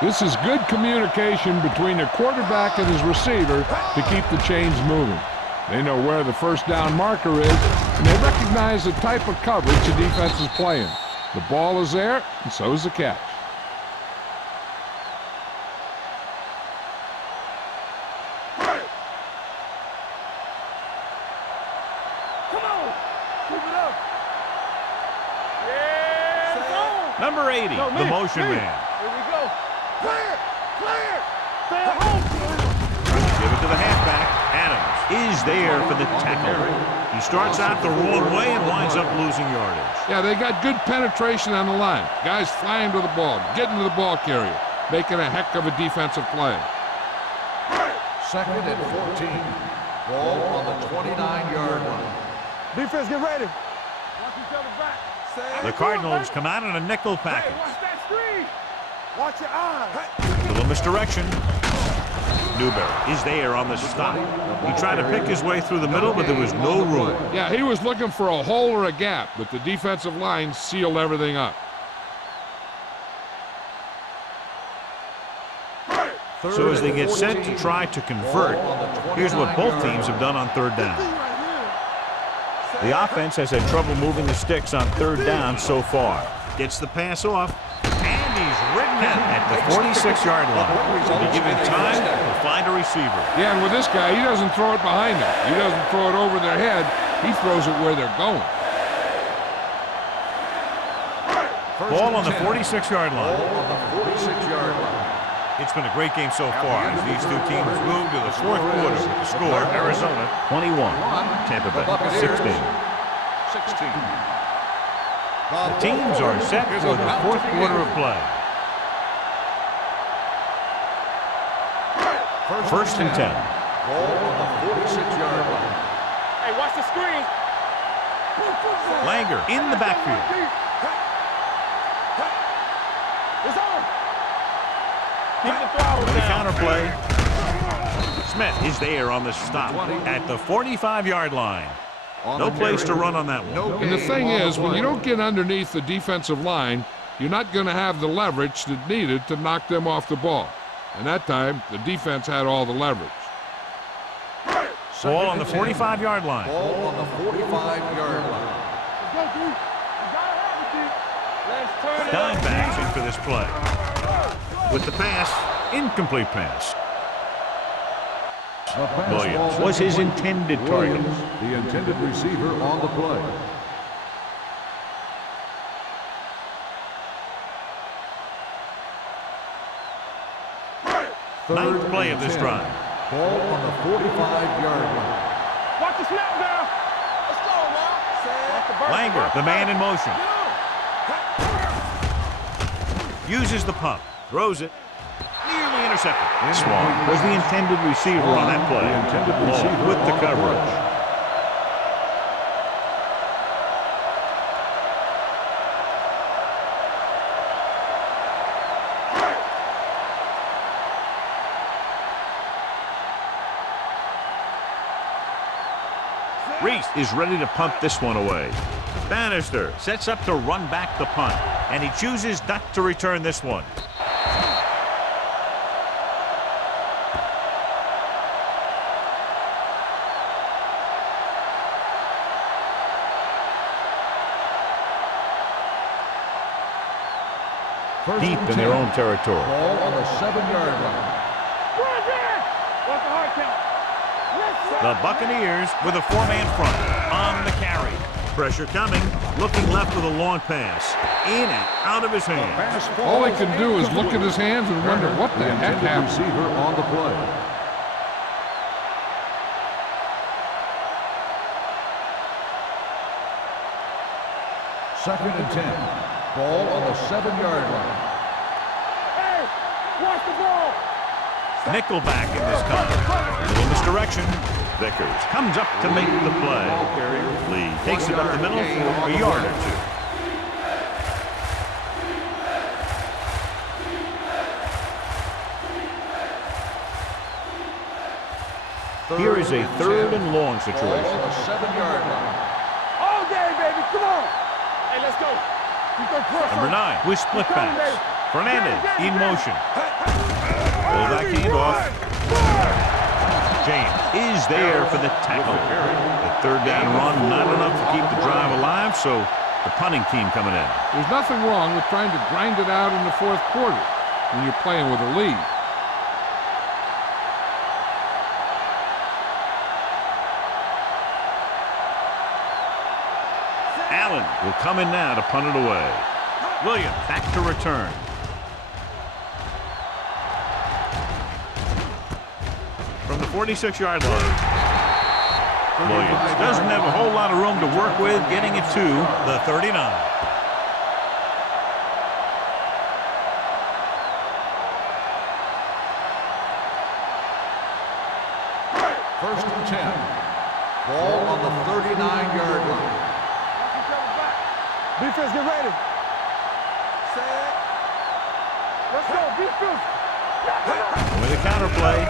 This is good communication between the quarterback and his receiver to keep the chains moving. They know where the first down marker is, and they recognize the type of coverage the defense is playing. The ball is there, and so is the catch. Number 80, No, the motion man. Here we go. Clear! Clear! Stay at home, Give it to the halfback. Adams is there for the tackle. He starts out the wrong way and winds up losing yardage. Yeah, they got good penetration on the line. Guys flying to the ball, getting to the ball carrier, making a heck of a defensive play. 2nd and 14. Ball on the 29-yard line. Defense, get ready. Watch each other back. The Cardinals come out in a nickel package. Hey, watch that screen. Watch your eyes. Little misdirection. Newberry is there on the stop. He tried to pick his way through the middle, but there was no room. Yeah, he was looking for a hole or a gap, but the defensive line sealed everything up. So as they get set to try to convert, here's what both teams have done on 3rd down. The offense has had trouble moving the sticks on 3rd down so far. Gets the pass off, and he's ridden out at the 46-yard line. To give him time to find a receiver. Yeah, and with this guy, he doesn't throw it behind them. He doesn't throw it over their head. He throws it where they're going. Ball on the 46-yard line. Ball on the 46-yard line. It's been a great game so far as these two teams move to the 4th quarter with the score, Arizona 21, Tampa Bay 16. The teams are set for the 4th quarter of play. 1st and 10. Ball on the 46-yard line. Hey, watch the screen. Langer in the backfield. It's on. Keep the throttle The down. counterplay. Smith is there on the stop at the 45-yard line. No place to run on that one. And the thing is, when you don't get underneath the defensive line, you're not going to have the leverage that needed to knock them off the ball. And that time, the defense had all the leverage. Ball on the 45-yard line. Ball on the 45-yard line. Let's go, D. You gotta have it, D. Let's turn it up. Dimebacks in for this play. With the pass, incomplete pass. Williams was his intended target. The intended receiver on the play. Ninth play of this drive. Ball on the 45-yard line. Watch the snap now. Let's go, now. Langer, the man in motion. Uses the pump. Throws it. Nearly intercepted. Swan was the intended receiver on that play. The intended receiver with the on coverage. Reese is ready to punt this one away. Bannister sets up to run back the punt, and he chooses not to return this one. Deep in their own territory. Ball on the 7-yard line. Run there. What's the hard count? The Buccaneers with a 4-man front on the carry. Pressure coming, looking left with a long pass. In and out of his hands. All he can do is look at his hands and wonder what the heck happened. Receiver on the play. Second and 10. Ball on the 7-yard line. Hey, watch the ball. Nickelback in this time. Little misdirection. Vickers comes up to make the play. Lee takes it up the middle for a yard or two. Here is a 3rd and long situation. Ball on the 7-yard line. All day, baby. Come on. Hey, let's go. You go cross. Number 9 with split pass. Fernandez in motion. Pull that handoff. James is there for the tackle. The 3rd down run, not enough to keep the drive alive, so the punting team coming in. There's nothing wrong with trying to grind it out in the 4th quarter when you're playing with a lead. Allen will come in now to punt it away. Williams back to return. From the 46-yard line. Williams doesn't have a whole lot of room to work with, getting it to the 39. First and 10. Ball on the 39-yard line. Defense, get ready. Set. Let's go. Defense. With a counter play.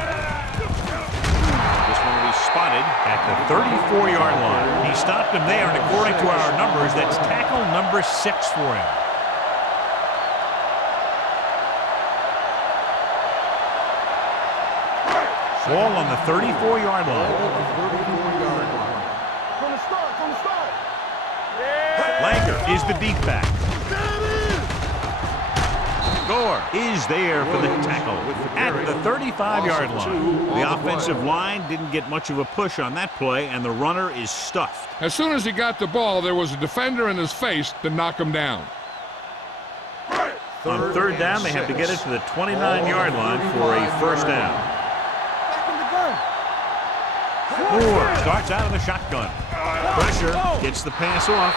This one will be spotted at the 34-yard line. He stopped him there, and according to our numbers, that's tackle number 6 for him. Ball on the 34-yard line. From the start. Langer is the deep back. Gore is there for the tackle at the 35-yard line. The offensive line didn't get much of a push on that play, and the runner is stuffed. As soon as he got the ball, there was a defender in his face to knock him down. On 3rd down, they have to get it to the 29-yard line for a 1st down. Moore starts out of the shotgun. Pressure gets the pass off.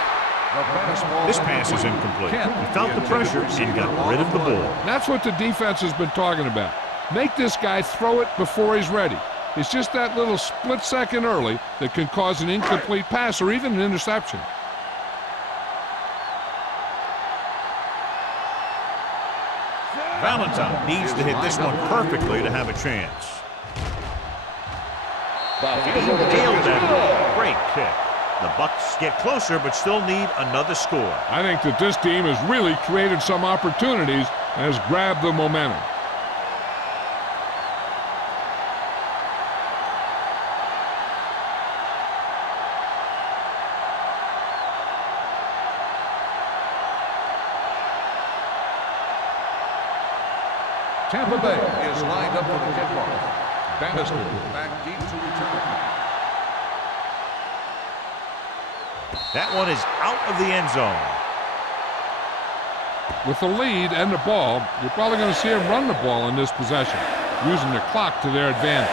This pass is incomplete. He felt the pressure and got rid of the ball. That's what the defense has been talking about. Make this guy throw it before he's ready. It's just that little split second early that can cause an incomplete pass or even an interception. Valentine needs to hit this one perfectly to have a chance. Nailed that. Great kick. The Bucs get closer, but still need another score. I think that this team has really created some opportunities and has grabbed the momentum. Tampa Bay is lined up for the kickoff. Bannister back deep to return. That one is out of the end zone. With the lead and the ball, you're probably going to see them run the ball in this possession, using the clock to their advantage.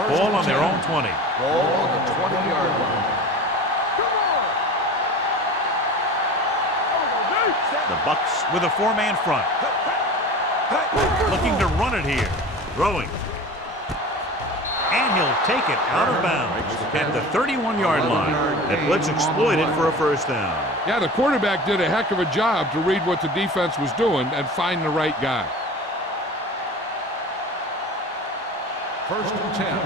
Ball on their own 20. Ball on the 20-yard line. The Bucs with a 4-man front. Looking to run it here. Throwing. And he'll take it out of bounds at the 31-yard line. That blitz exploited for a 1st down. Yeah, the quarterback did a heck of a job to read what the defense was doing and find the right guy. First and 10.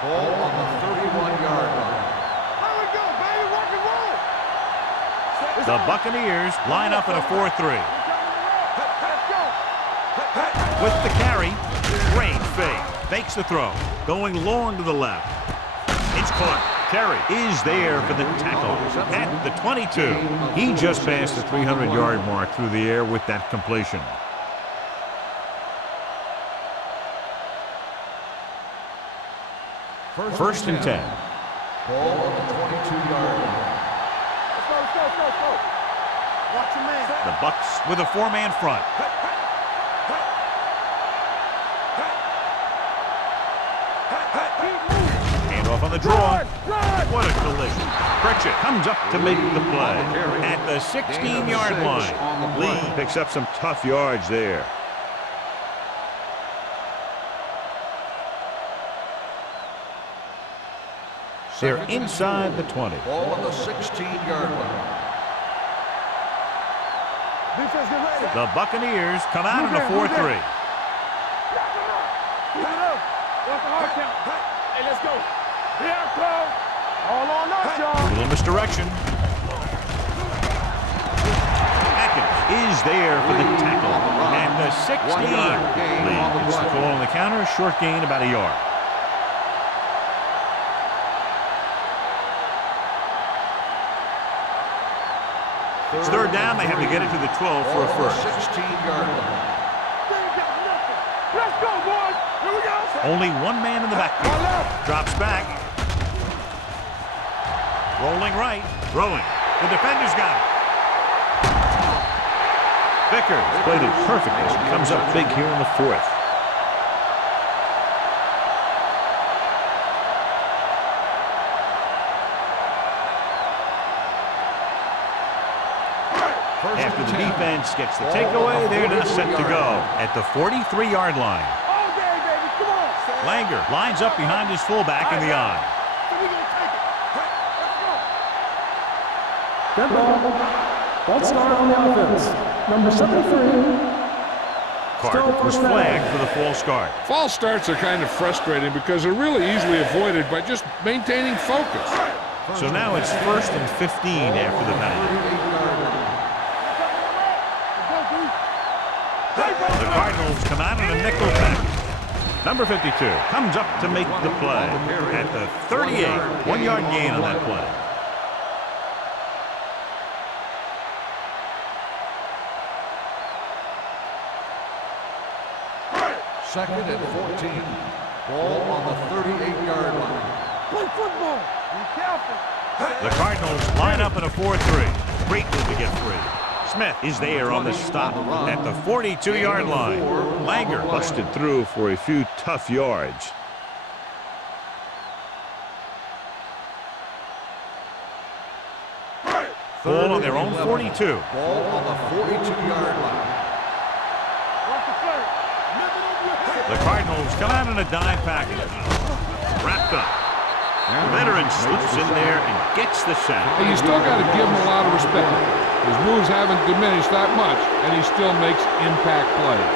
Ball on the 31-yard line. There we go, baby. Rock and roll. The Buccaneers line up in a 4-3. With the carry, great fake. Fakes the throw. Going long to the left. It's caught. Terry is there for the tackle at the 22. He just passed the 300-yard mark through the air with that completion. First and 10. Ball on the 22-yard line. Let's go. Watch your man. The Bucs with a 4-man front. Off on the draw. What a collision. Pritchett comes up to make the play at the 16-yard line. Lee picks up some tough yards there. They're inside the 20. Ball on the 16-yard line. The Buccaneers come out in a 4-3. What's the hard count? Hey, let's go. Here I come. All on us, y'all. A little misdirection. Atkins is there for the tackle at the 16. Lee gets the call on the counter. Short gain, about a yard. It's third down. They have to get it to the 12 for a first. 16-yard line. Let's go, boys. Here we go. Only one man in the backfield. Drops back. Rolling right. Throwing. The defender's got it. Vickers played it perfectly. Comes up big here in the fourth. After the defense gets the takeaway, they're now set to go at the 43-yard line. All day, baby. Come on. Langer lines up behind his fullback in the eye. We're going to take it. Let's go. Dead ball. False start on the offense. Number 73. Carter was flagged for the false start. False starts are kind of frustrating because they're really easily avoided by just maintaining focus. So now it's 1st and 15 after the penalty. The Cardinals come out in a nickel package. Number 52 comes up to make the play at the 38. 1-yard gain on that play. Second and 14. Ball on the 38-yard line. Play football. Be careful. The Cardinals line up in a 4-3. Great move to get free. Smith is there on the stop at the 42-yard line. Langer busted through for a few tough yards. Ball on their own 42. Ball on the 42-yard line. The Cardinals come out in a dime package. Wrapped up. The veteran slips in there and gets the sack. And you still got to give him a lot of respect. His moves haven't diminished that much, and he still makes impact plays.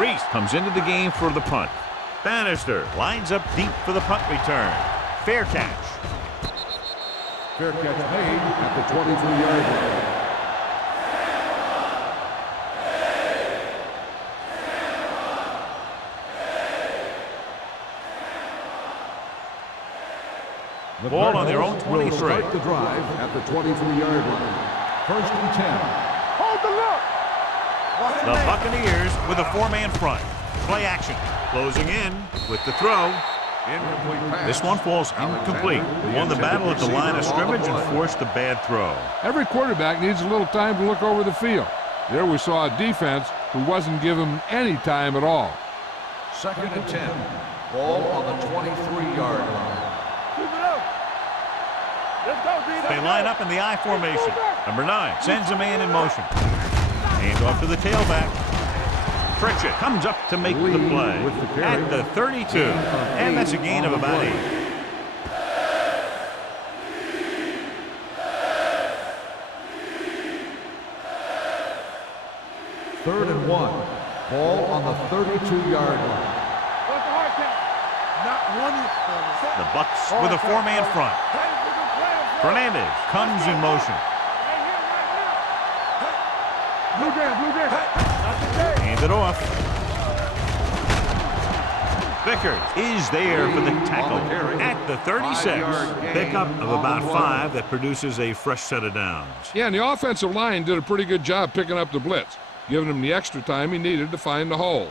Reese comes into the game for the punt. Bannister lines up deep for the punt return. Fair catch. Fair catch made at the 23-yard line. The Ball on their own Cardinals 23. will start the drive at the 23-yard line. 1st and 10. Hold the look. The Buccaneers with a 4-man front. Play action. Closing in with the throw. Incomplete pass. This one falls incomplete. They won the battle at the line of scrimmage and forced a bad throw. Every quarterback needs a little time to look over the field. There we saw a defense who wasn't given any time at all. 2nd and 10. Ball on the 23-yard line. Keep it up. Let's go, D. They line up in the I formation. Number 9 sends a man in motion. Hand off to the tailback. Pritchett comes up to make the play at the 32. And that's a gain of about 8. Third and 1. Ball on the 32-yard line. What's the hard count? Not one. The Bucks with a 4-man front. Fernandez comes in motion. Blue down, blue down. Not today. Hand it off. Vickers is there for the tackle at the 36. Pickup of about 5 that produces a fresh set of downs. Yeah, and the offensive line did a pretty good job picking up the blitz, giving him the extra time he needed to find the hole.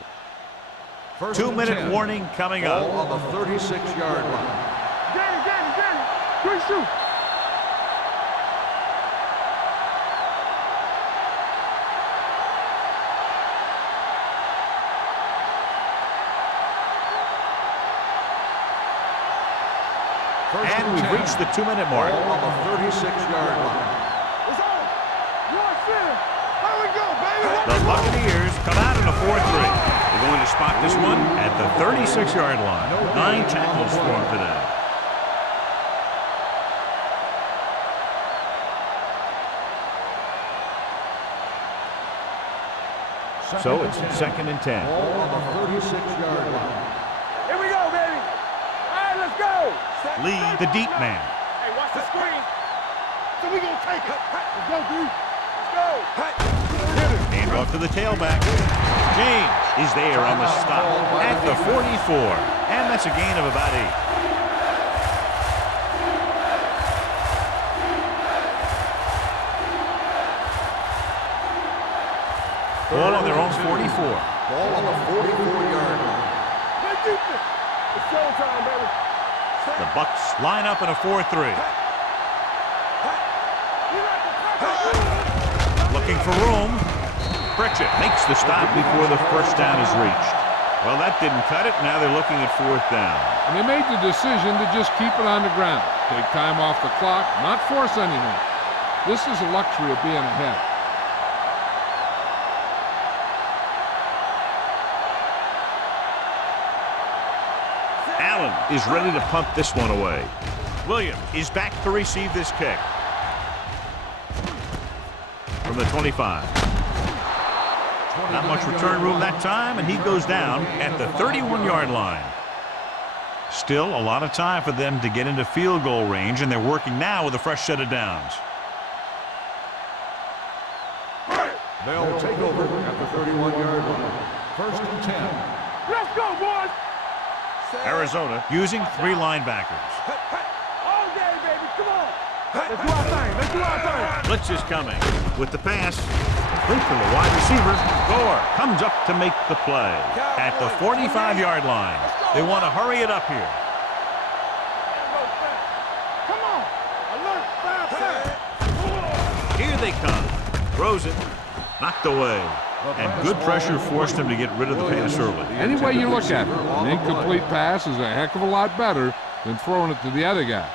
2-minute warning coming up. Ball on the 36-yard line. Danny. Good shoot. And we've reached the 2-minute mark. Ball on the 36-yard line. It's on. You're center. There we go, baby. The Buccaneers come out in a 4-3. They're going to spot this one at the 36-yard line. 9 tackles for him today. So it's 2nd and 10. Ball on the 36-yard line. Here we go, baby. All right, let's go. Lee, the deep man. Hey, watch the screen. So we gonna take it. Let's go, dude. Let's go. Hand off to the tailback. James is there on the stop at the 44. And that's a gain of about 8. Ball on their own 44. Ball on the 44-yard line. Play defense. It's showtime, baby. The Bucks line up in a 4-3. Looking for room. Pritchett makes the stop before the first down is reached. Well, that didn't cut it. Now they're looking at 4th down. And they made the decision to just keep it on the ground. Take time off the clock, not force anything. This is the luxury of being ahead. Allen is ready to punt this one away. Williams is back to receive this kick. From the 25. Not much return room that time, and he goes down at the 31-yard line. Still a lot of time for them to get into field goal range, and they're working now with a fresh set of downs. They'll take over at the 31-yard line. 1st and 10. Let's go, boys. Arizona using 3 linebackers. All day, baby. Come on. Let's do our thing. Let's do our thing. Blitz is coming with the pass. Complete from the wide receiver. Gore comes up to make the play at the 45-yard line. They want to hurry it up here. Come on. Alert. Here they come. Throws it. Knocked away. And good pressure forced him to get rid of the pass early. Any way you look at it, an incomplete pass is a heck of a lot better than throwing it to the other guy.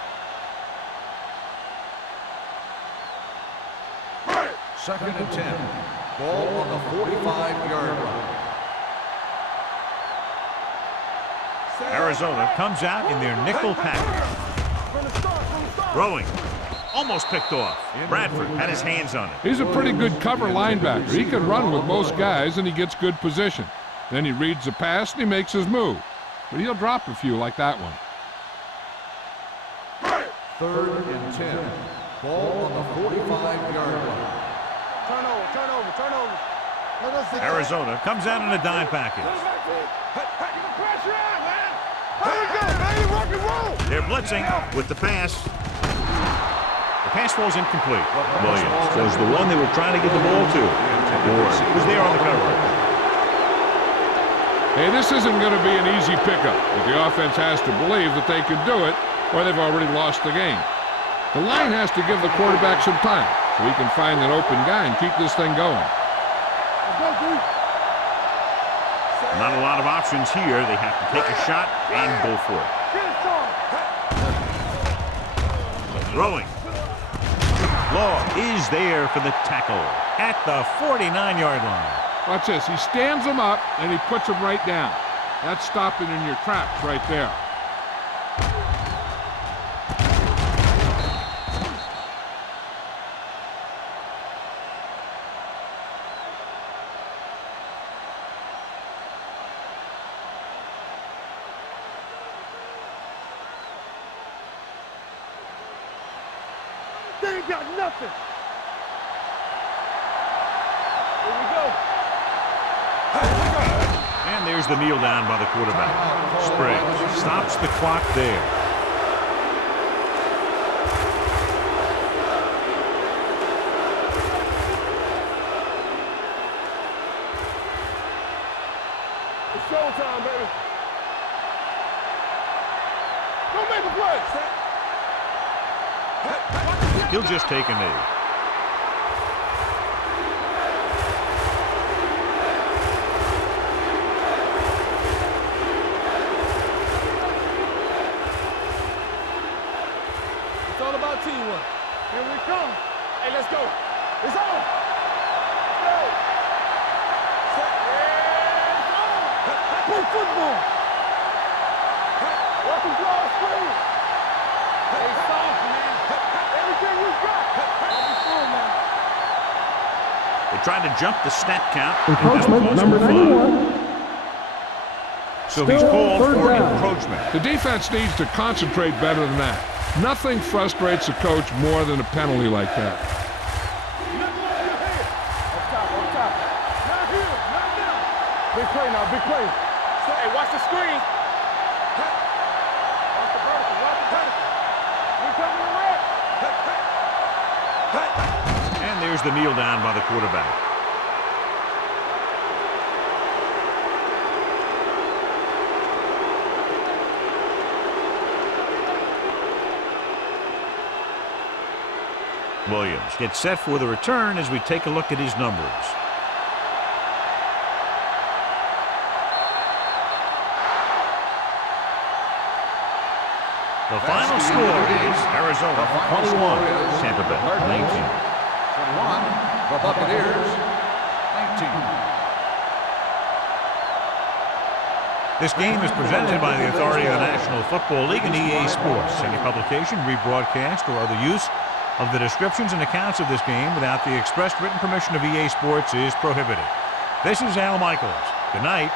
2nd and 10. Ball on the 45-yard line. Arizona comes out in their nickel package. Throwing. Almost picked off. Bradford had his hands on it. He's a pretty good cover linebacker. He can run with most guys, and he gets good position. Then he reads the pass, and he makes his move. But he'll drop a few like that one. 3rd and 10. Ball on the 45-yard line. Turnover. Arizona comes out in a dime package. Pressure out, man. There we go, baby. Rock and roll. They're blitzing with the pass. The pass falls incomplete. Williams was the one they were trying to get the ball to. Ward was there on the coverage. Hey, this isn't going to be an easy pickup, but the offense has to believe that they can do it, or they've already lost the game. The line has to give the quarterback some time so he can find an open guy and keep this thing going. Not a lot of options here. They have to take a shot and go for it. Throwing. Law is there for the tackle at the 49-yard line. Watch this. He stands him up, and he puts him right down. That's stopping in your tracks right there. They ain't got nothing. Here we go. And there's the kneel down by the quarterback. Spriggs stops the clock there. It's showtime, baby. Don't make a play. He'll just take a knee. teamwork. Here we come. Hey, let's go. It's on. Go. Set. It's on. Play football. Welcome to our screen. Stay soft, man. Everything you got. Don't be slow, man. They tried to jump the snap count. Encroachment, number 91. So he's Still called third for down. encroachment. The defense needs to concentrate better than that. Nothing frustrates a coach more than a penalty like that. Up top, up top. Not here, not now. Big play now, big play. Hey, watch the screen. Watch the vertical, watch the vertical. We coming to red. And there's the kneel down by the quarterback. Williams gets set for the return as we take a look at his numbers. The final score is Arizona 21, Tampa Bay 19. 21, the Buccaneers 19. This game is presented by the authority of the National Football League and EA Sports. Any publication, rebroadcast, or other use of the descriptions and accounts of this game without the expressed written permission of EA Sports is prohibited. This is Al Michaels. Good night.